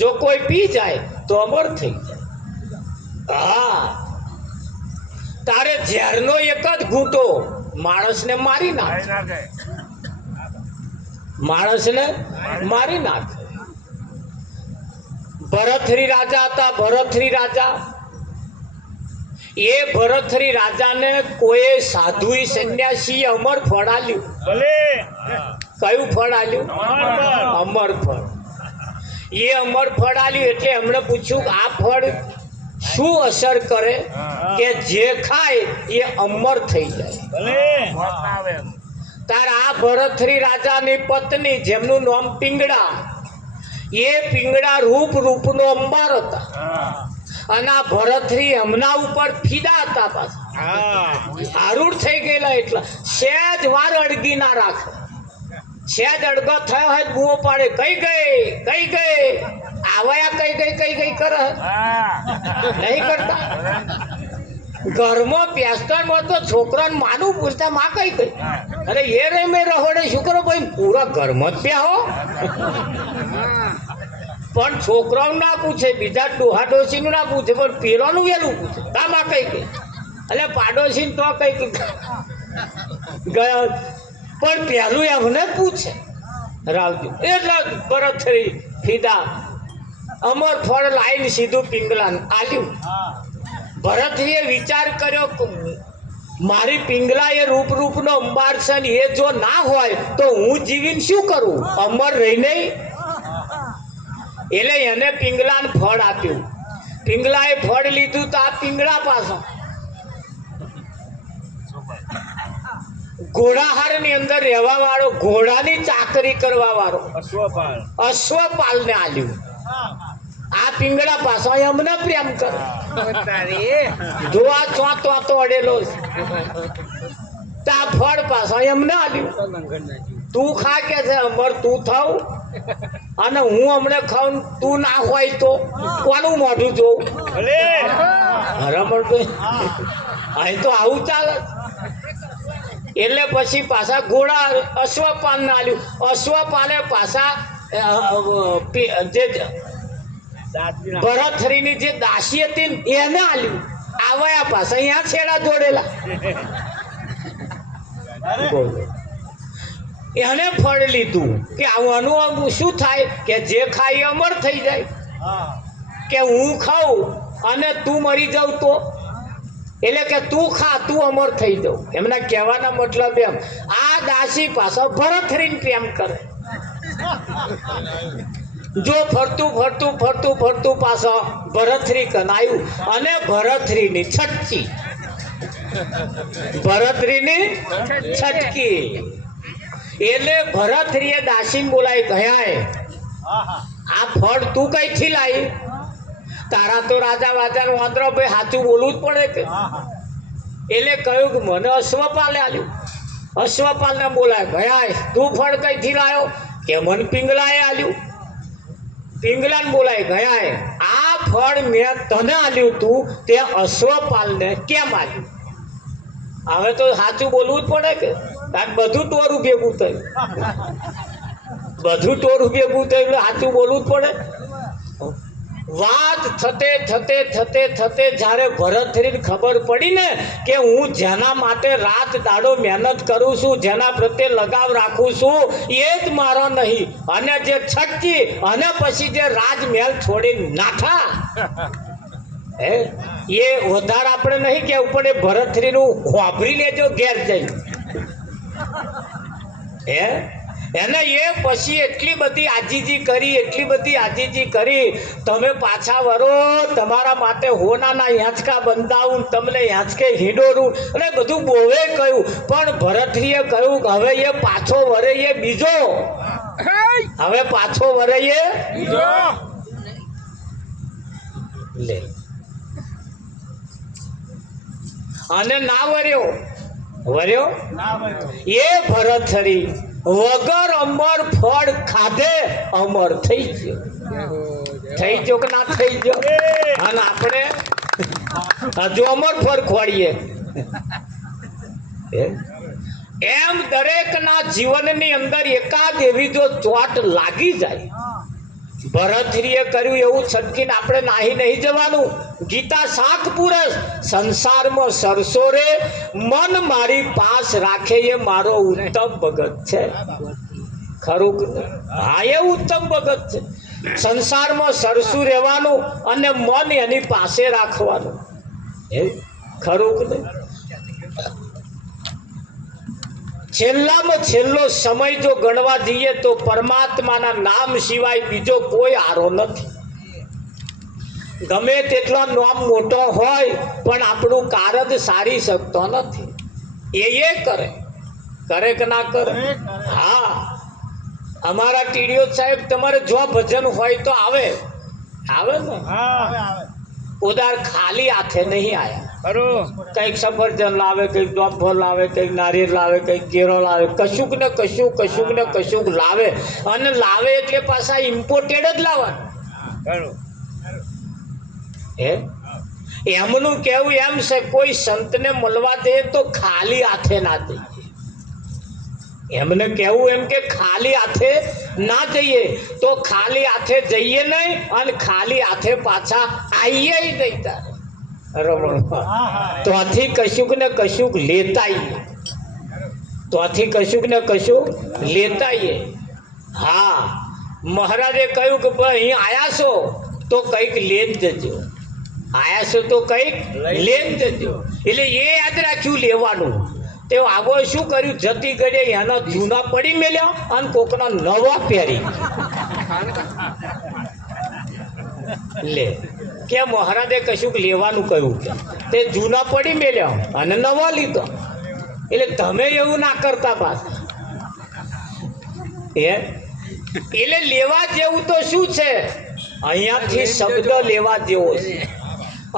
જો કોઈ પી જાય તો અમર થઈ જાય. હા, તારે ઝેરનો એક જ ઘૂંટો માણસને મારી નાખે, થાય નાખે. માણસને મારી નાખે. ભરથરી રાજા હતા. ભરથરી રાજા, એ ભરથરી રાજાને કોઈ સાધુ સંન્યાસી અમર ફળ આલ્યું. ભલે. કયું ફળ આલ્યું? અમર ફળ. અમર ફળ. એ અમર ફળ આલ્યું એટલે એમણે પૂછ્યું કે આ ફળ શું અસર કરે? કે જે ખાય એ અમર થઈ જાય. ભલે. મોત ના આવે. તાર આ ભરથરી રાજાની પત્ની જેમનું નામ પિંગળા, એ પિંગળા રૂપનો અંબાર હતા હા અને આ ભરથરી હમણાં ઉપર ફીદા હતા. પાછા હા આરૂઢ થઈ ગયેલા એટલા સહેજ વાર અડગી ના રાખે. સહેજ અડગો થયો હોય બૂમો પાડે, કઈ ગઈ આવાયા કઈ ગઈ કરે હા નહીં કરતા. ઘરમાં પેસ્ટરમાં તો છોકરાને માનું પૂછતા માં કઈ ગઈ? અરે એ રે મેં રહોડે શું કરો ભાઈ, પૂરા ઘરમાં જ પ્યા હો. પણ છોકરાઓ ના પૂછે, બીજા ડોહા ડોશીનું ના પૂછે, પણ પેલાનું વેલું પૂછે તામાં કઈ ગઈ. એટલે પાડોશી તો કઈ ગયા પણ પહેલું એમને પૂછે રાવજી એટલે ભરતરી ફીદા અમર ફળ લાઈન સીધું પિંગલા આલ્યું. ભરતરીએ વિચાર કર્યો કે મારી પિંગલા એ રૂપનો અંબાર છે ને એ જો ના હોય તો હું જીવીને શું કરું, અમર રહી નહીં. એટલે એને પિંગલાને ફળ આપ્યું. પિંગલાએ ફળ લીધું તો આ પિંગલા પાછો ઘોડાહાર ની અંદર રહેવા વાળો, ઘોડાની ચાકરી કરવા વાળો અશ્વપાલ ને આલ્યું. આ પિંગળા પાછો એમને પ્રેમ કરે. જો આ ચોતો અડેલો તા ફળ પાછો એમને આલ્યું. તું ખા કે છે અમર, તું થાવ અને હું હમણે ખાઉં, તું ના હોય તો કોનું મોઢું જોઉં? રમણભાઈ અહીં તો આવું ચાલે. એટલે પછી પાછા ઘોડા અશ્વપાલ ને આલ્યું. અશ્વપાલે પાછા જે ભરતરીની જે દાસી હતી એને આલ્યું. આવ્યા પાછા અહીંયા છેડા જોડેલા. એને ફળ લીધું કે આનું શું થાય કે જે ખાય અમર થઈ જાય. કે હું ખાઉં અને તું મરી જાવ તો, એટલે કે તું ખા તું અમર થઈ જાવ. એમના કહેવાના મતલબ એમ આ દાસી પાછો ભરતરીને પ્રેમ કરે. જો ફરતું ફરતું ફરતું ફરતું પાછો ભરતરી કનાયું અને ભરતરીની છટકી, ભરતરીની છટકી. એટલે ભરતરીએ દાસીને બોલાવી ગયા આ ફળ તું કઈથી લાવી? તારા તો રાજા વાજા વાંદરો ભાઈ સાચું બોલવું જ પડે કે. એટલે કહ્યું કે મને અશ્વપાલે આલ્યું. અશ્વપાલને બોલાય ગયા તું ફળ કઈથી લાવ્યો? કે મને પિંગલાએ આલ્યું. પિંગલાને બોલાય ગયા આ ફળ મેં તને આલ્યું તું તે અશ્વપાલને કેમ આલ્યું? હવે તો સાચું બોલવું જ પડે કે. બધું ટોરું ભેગું થયું, બધું ટોરું ભેગું થયું એટલે સાચું બોલવું જ પડે. વાત થતે થતે થતે થતે જ્યારે ભરતરીને ખબર પડી ને કે હું જેના માટે રાત દાડો મહેનત કરું છું, જેના પ્રત્યે લગાવ રાખું છું એ જ મારો નહીં, અને જે છટકી અને પછી જે રાજમહેલ છોડી નાઠા હે એ વધારે આપણે નહીં કેવું પડે. ભરતરીનું વાપરી લેજો ઘેર જઈ હે. એને એ પછી એટલી બધી આજીજી કરી, એટલી બધી આજીજી કરી. તમે પાછા વરો, તમારા માટે હોનાના યાંચકા બંધાવું, તમને યાંચકે હિંડોરું અને બધું બોવે કહ્યું. પણ ભરતરીએ કહ્યું કે હવે એ પાછો વરે એ બીજો, હવે પાછો વરે એ બીજો લે. અને ના વર્યો એ ભરતરી વગર અમર ફળ ખાધે અમર થઈ ગયો. થઈ ગયો કે ના થઈ ગયો? અને આપણે હજુ અમર ફળ ખોડીએ એમ. દરેકના જીવનની અંદર એકાદ એવી જો ચોટ લાગી જાય. ભરતરીએ કર્યું એવું છટકીને આપણે નાહી નહીં જવાનું. ગીતા શાક પુરસ સંસારમાં સરસો રે મન મારી પાસ રાખે એ મારો ઉત્તમ ભગત છે. ખરું? હા, એ ઉત્તમ ભગત છે. સંસારમાં સરસું રહેવાનું અને મન એની પાસે રાખવાનું. એ ખરું કે નહીં? છેલ્લામાં છેલ્લો સમય જો ગણવા જઈએ તો પરમાત્માના નામ સિવાય બીજો કોઈ આરો નથી. ગમે તેટલો નામ મોટો હોય પણ આપણું કારજ સારી શકતો નથી. એ કરે કે ના કરે? હા, અમારા ટીડીઓ સાહેબ તમારે જો ભજન હોય તો આવે ને. ઉદાર ખાલી હાથે નહીં આયા. કંઈક સફરજન લાવે, કંઈક ડોફર લાવે, કંઈક નારિયેળ લાવે, કંઈક કેરો લાવે, કશુંક ને કશુંક લાવે. અને લાવે એટલે પાછા ઇમ્પોર્ટેડ જ લાવવાનું. એમનું કેવું એમ છે કોઈ સંતને મળવા જઈએ તો ખાલી હાથે ના જઈએ. એમને કેવું એમ કે ખાલી હાથે ના જઈએ તો ખાલી હાથે જઈએ નહીં અને ખાલી હાથે પાછા આવીએ નહીં. તારે તો આથી કશુંક ને કશુંક લેતા ત્યાંથી કશુંક ને કશું લેતાઈએ. હા, મહારાજે કહ્યું કે ભાઈ અહીં આયા છો તો કંઈક લઈને જજો, આયા છો તો કંઈક લઈને જજો. એટલે એ યાદ રાખ્યું લેવાનું. તે આગો શું કર્યું, જતી ઘડીએ એના જૂના પડી મેલ્યા અને કોકના નવા પહેરી લે કે મહારાજે કશુંક લેવાનું કહ્યું, તે જૂના પડી મેલ્યા અને નવા લીધો. એટલે તમે એવું ના કરતા પાછા. એટલે લેવા જેવું તો શું છે, અહીંયાથી શબ્દ લેવા જેવો છે.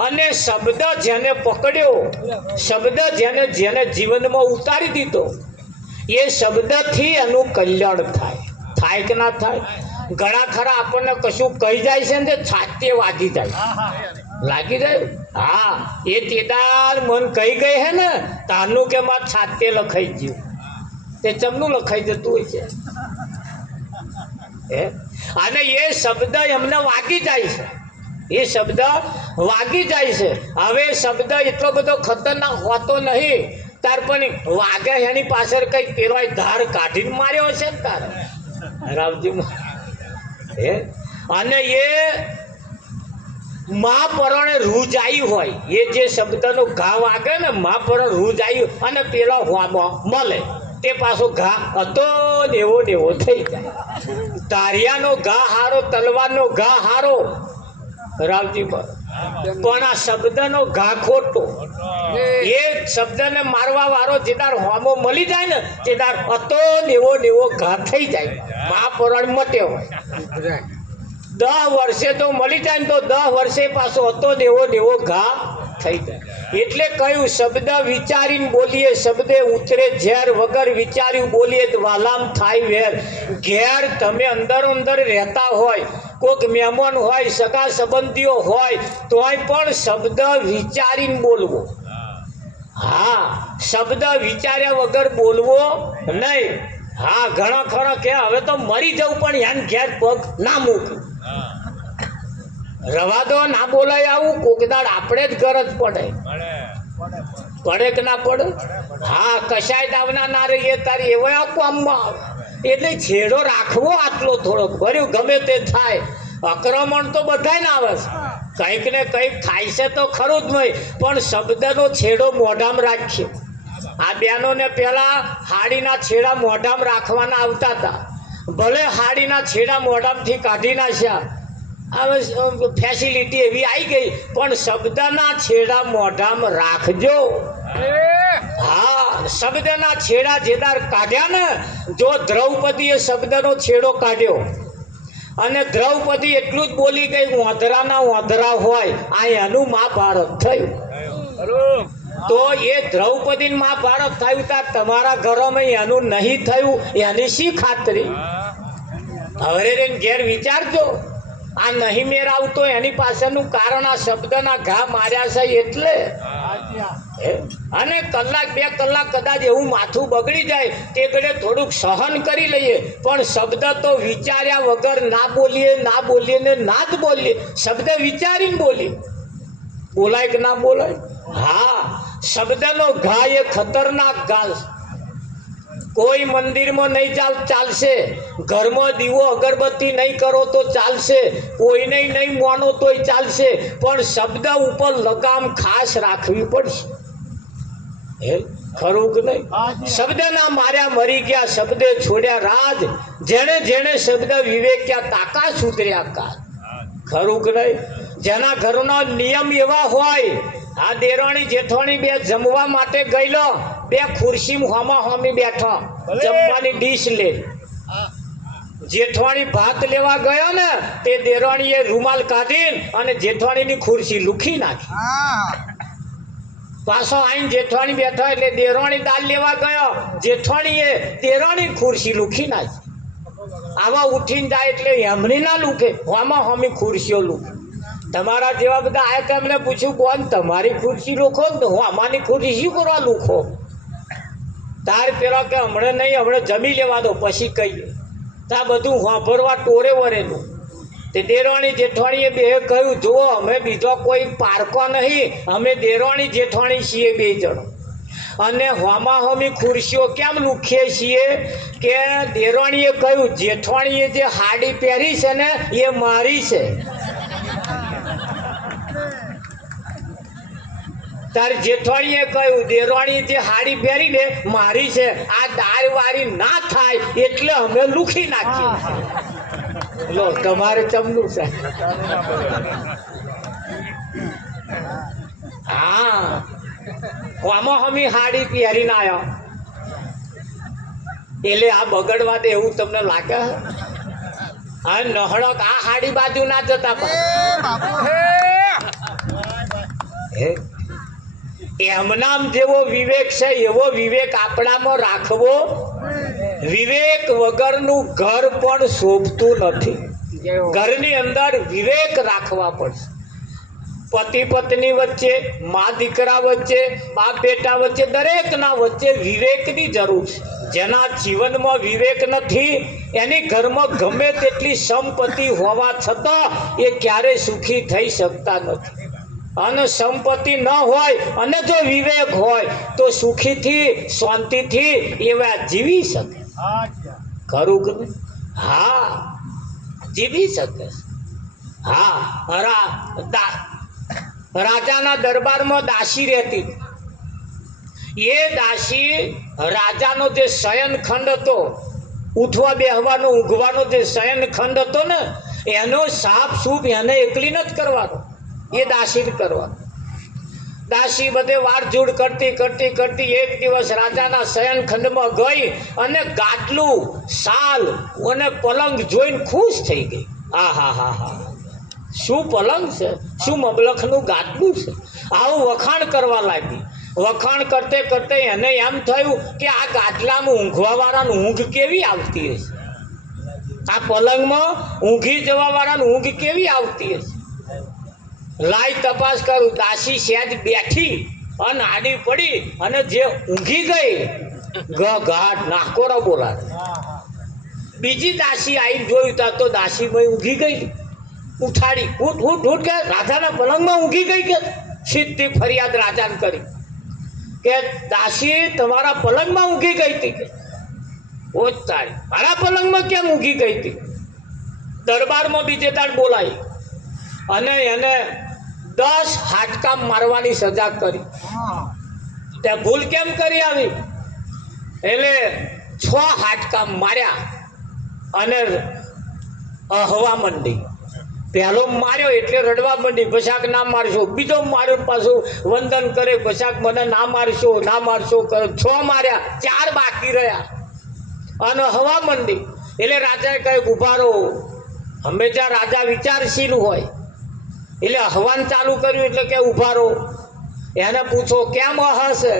અને શબ્દ જેને પકડ્યો, શબ્દ જેને જેને જીવનમાં ઉતારી દીધો, એ શબ્દથી એનું કલ્યાણ થાય. થાય કે ના થાય? ઘણા ખરા આપણને કશું કહી જાય છે ને છાતે વાગી જાય, લાગી જાય. હા, એ તેદાર મન કહી ગઈ હે ને તારનું કે માં છાતે લખાઈ ગયું, તે ચમનું લખાઈ જતું હોય છે. અને એ શબ્દ એમને વાગી જાય છે, એ શબ્દ વાગી જાય છે. હવે શબ્દ એટલો બધો ખતરનાક હોતો નહીં, તાર પણ વાગે એની પાછળ કઈ પેલો ધાર કાઢીને માર્યો હશે ને તારે રાવજી. અને એ મા પરણે રૂજ આવી હોય, એ જે શબ્દનો ઘા વાગે ને મા પરણે રૂજ આવી અને પેલો હોમાં મળે તે પાછો ઘા હતો દેવો દેવો થઈ જાય. ધારિયાનો ઘા હારો, તલવારનો ઘા હારો રાવજી, પણ આ શબ્દનો ઘા ખોટો. એ શબ્દને મારવા વાળો જેદાર હોમો મળી જાય ને તેદાર હતો દેવો દેવો ઘા થઈ જાય. મહાપુરાણ મટે હોય 10 વર્ષે તો મળી જાય ને તો 10 વર્ષે પાછો હતો દેવો દેવો ઘા થઈ જાય. એટલે કહ્યું શબ્દ વિચારીને બોલીએ, શબ્દે ઉતરે ઝેર, વગર વિચાર્યું બોલીએ તો વાલામ થાય વેર. ઘેર તમે અંદર અંદર રહેતા હોય, કોઈક મહેમાન હોય, સગા સંબંધીઓ હોય, તોય પણ શબ્દ વિચારીને બોલવો. હા, શબ્દ વિચાર્યા વગર બોલવો નહીં. હા, ઘણા ખરા કે હવે તો મરી જવું પણ યાન ઘેર પગ ના મૂક, રવા દો, ના બોલાય આવું. કોકદાડ આપણે જ ગરજ પડે, પડે કે ના પડે? હા, કશાય દાવના ના રહીએ તારી એવા કામમાં આવે. એટલે છેડો રાખવો આટલો થોડોક, ભર્યું ગમે તે થાય. આક્રમણ તો બધાય ના આવે છે, કંઈક ને કંઈક થાય છે તો ખરું જ નહીં, પણ શબ્દનો છેડો મોઢામાં રાખીએ. આ બહેનોને પહેલા હાડીના છેડા મોઢામાં રાખવાના આવતા હતા, ભલે હાડીના છેડા મોઢામાંથી કાઢી નાખ્યા, હવે ફેસિલિટી એવી આવી ગઈ, પણ શબ્દના છેડા મોઢામાં રાખજો. હા, શબ્દના છેડા જેદાર કાઢ્યા ને, જો દ્રૌપદીએ શબ્દનો છેડો કાઢ્યો અને દ્રૌપદી એટલું જ બોલી ગઈ, વાંધરાના વાંધરા હોય, આ એનું મહાભારત થયું. તો એ દ્રૌપદી મહાભારત થયું, તાર તમારા ઘરોમાં એનું નહીં થયું એની શી ખાતરી? હવે ઘેર વિચારજો, આ નહીં મેર આવતો એની પાછળનું કારણ આ શબ્દના ઘા માર્યા છે એટલે. અને કલાક 2 કલાક કદાચ એવું માથું બગડી જાય તે ઘડે થોડુંક સહન કરી લઈએ, પણ શબ્દ તો વિચાર્યા વગર ના બોલીએ, ના બોલીએ ને ના જ બોલીએ. શબ્દ વિચારીને બોલીએ, બોલાય કે ના બોલાય? હા, શબ્દનો ઘા એ ખતરનાક ઘા. કોઈ મંદિરમાં નહીં ચાલશે, ઘરમાં દીવો અગરબત્તી નહીં કરો તો ચાલશે, કોઈને નહીં માનો તોય ચાલશે, પણ શબ્દ ઉપર લગામ ખાસ રાખવી પડશે. ખરું કે નહીં? શબ્દના માર્યા મરી ગયા, શબ્દે છોડ્યા રાજ, જેણે જેણે શબ્દ વિવેક્યા તાકા સુધર્યા કાજ. ખરું કે નહીં? જેના ઘરનો નિયમ એવા હોય, આ દેરાણી જેઠાણી બે જમવા માટે ગયેલો, 2 ખુરશી હોમા હોમી બેઠા, જમવાની ડીશ લે. જેઠવાણી ભાત લેવા ગયો ને તે દેરાણીએ રૂમાલ કાઢીને અને જેઠવાણીની ખુરશી લુખી નાખી. પાછો આઈને જેઠવાણી બેઠા એટલે દેરાણી દાળ લેવા ગયો, જેઠવાણીએ દેરાણી ખુરશી લુખી નાખી. આવા ઉઠીને જાય એટલે એમની ના લુખે, હોમા હોમી ખુરશીઓ લુખે. તમારા જેવા બધા આયા તો એમને પૂછ્યું, કોણ તમારી ખુરશી લુખો ને હું અમારી ખુરશી શું કરવા લુખો? તાર પેલા કે હમણાં નહીં, હમણાં જમી લેવા દો પછી કહીએ. તા બધું વાપરવા ટોરે વરેલું. તે દેરાણી જેઠવાણીએ બે કહ્યું, જુઓ અમે બીજો કોઈ પારકો નહીં, અમે દેરાણી જેઠવાણી છીએ 2 જણ. અને હોમાહોમી ખુરશીઓ કેમ લુખીએ છીએ કે દેરાણીએ કહ્યું જેઠવાણીએ જે હાડી પહેરી છે ને એ મારી છે. તારી જેઠવાણીએ કહ્યું દેરાણીએ જે હાડી પહેરી ને મારી છે, આ દાળ વાળી ના થાય એટલે અમે લુખી નાખીએ. લો તમારે ચમનું છે. હા હોમાહોમી હાડી પહેરીને આવ્યા એટલે આ બગડવા દે એવું તમને લાગે? હા નહળક આ હાડી બાજુ ના જતા પણ એમનામ જેવો વિવેક છે એવો વિવેક આપણામાં રાખવો. વિવેક વગરનું ઘર પણ શોભતું નથી. ઘરની અંદર વિવેક રાખવા પડશે. પતિ પત્ની વચ્ચે, મા દીકરા વચ્ચે, બાપ બેટા વચ્ચે, દરેકના વચ્ચે વિવેકની જરૂર છે. જેના જીવનમાં વિવેક નથી એની ઘરમાં ગમે તેટલી સંપત્તિ હોવા છતાં એ ક્યારે સુખી થઈ શકતા નથી. અને સંપત્તિ ન હોય અને જો વિવેક હોય તો સુખીથી શાંતિથી એવા જીવી શકે. ખરું કે નહીં? હા જીવી શકે. હા રાજાના દરબારમાં દાસી રહેતી. એ દાસી રાજાનો જે શયનખંડ હતો, ઉઠવા બેહવાનો ઊંઘવાનો જે શયનખંડ હતો ને એનો સાફ સૂફ એને એકલી નથી કરવાનો, એ દાસી કરવાનો. દાસી બધે વારઝૂડ કરતી કરતી કરતી એક દિવસ રાજાના શયનખંડમાં ગઈ અને ગાટલું શાલ અને પલંગ જોઈને ખુશ થઈ ગઈ. આ હા હા હા શું પલંગ છે, શું મબલખનું ગાટલું છે. આવું વખાણ કરવા લાગી. વખાણ કરતે કરતે એને એમ થયું કે આ ગાટલામાં ઊંઘવા વાળાને ઊંઘ કેવી આવતી હશે, આ પલંગમાં ઊંઘી જવા વાળાને ઊંઘ કેવી આવતી હશે. લાઈ તપાસ કરું. દાસી સહેજ બેઠી અને આડી પડી અને જે ઊંઘી ગઈ ઘાટ નાકોરા બોલાવે. બીજી દાસી આવીને જોયું તો દાસી ભાઈ ઊંઘી ગઈ. ઉઠાડી ઉઠ ઉઠ ઉઠ કે રાજાના પલંગમાં ઊંઘી ગઈ. કે સીધી ફરિયાદ રાજાને કરી કે દાસી તમારા પલંગમાં ઊંઘી ગઈ હતી. કે ઓ તારી મારા પલંગમાં કેમ ઊંઘી ગઈ હતી? દરબારમાં બીજે તાર બોલાવી અને એને 10 હાડકા મારવાની સજા કરી. તે ભૂલ કેમ કરી આવી? એટલે 6 હાડકા માર્યા અને હવા મંડી. પહેલો માર્યો એટલે રડવા મંડી, પશાક ના મારશો. બીજો માર્યો પાછું વંદન કરે, પશાક મને ના મારશો ના મારશો કરે. 6 માર્યા, 4 બાકી રહ્યા અને હવા મંડી. એટલે રાજાએ કહ્યું ઉભા રહો. હંમેશા રાજા વિચારશીલ હોય એટલે હવાન ચાલુ કર્યું એટલે કે ઉભા રહો. એને પૂછો કેમ હશે?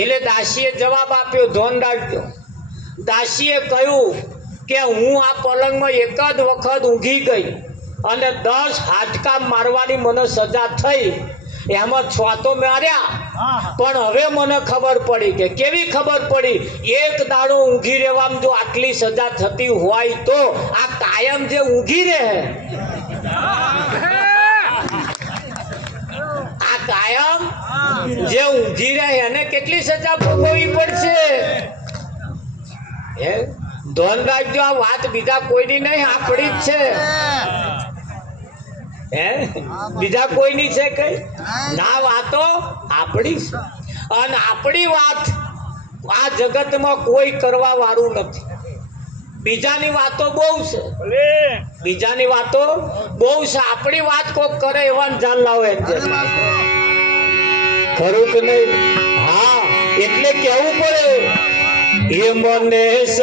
એટલે દાસીએ જવાબ આપ્યો, ધોન રાખજો. દાસીએ કહ્યું કે હું આ પલંગમાં એક જ વખત ઊંઘી ગઈ અને 10 હાડકા મારવાની મને સજા થઈ. એમાં 6 તો માર્યા, પણ હવે મને ખબર પડી. કે કેવી ખબર પડી? એક દાડો ઊંઘી રહેવામાં જો આટલી સજા થતી હોય તો આ કાયમ જે ઊંઘી રહે, આ કાયમ જે ઊંઘી રહે એને કેટલી સજા ભોગવવી પડશે. હે ધોન રાખજો. આ વાત બીજા કોઈની નહીં, આપણી જ છે. હે બીજા કોઈની છે કઈ ના? વાતો આપણી છે અને આપણી વાત આ જગતમાં કોઈ કરવા વાળું નથી. બીજાની વાતો બહુ છે, બીજાની વાતો બહુ છે. આપણી વાત કોક કરે એવા જાન લાવે. ખરું કે નહીં? હા એટલે કેવું પડે એ મને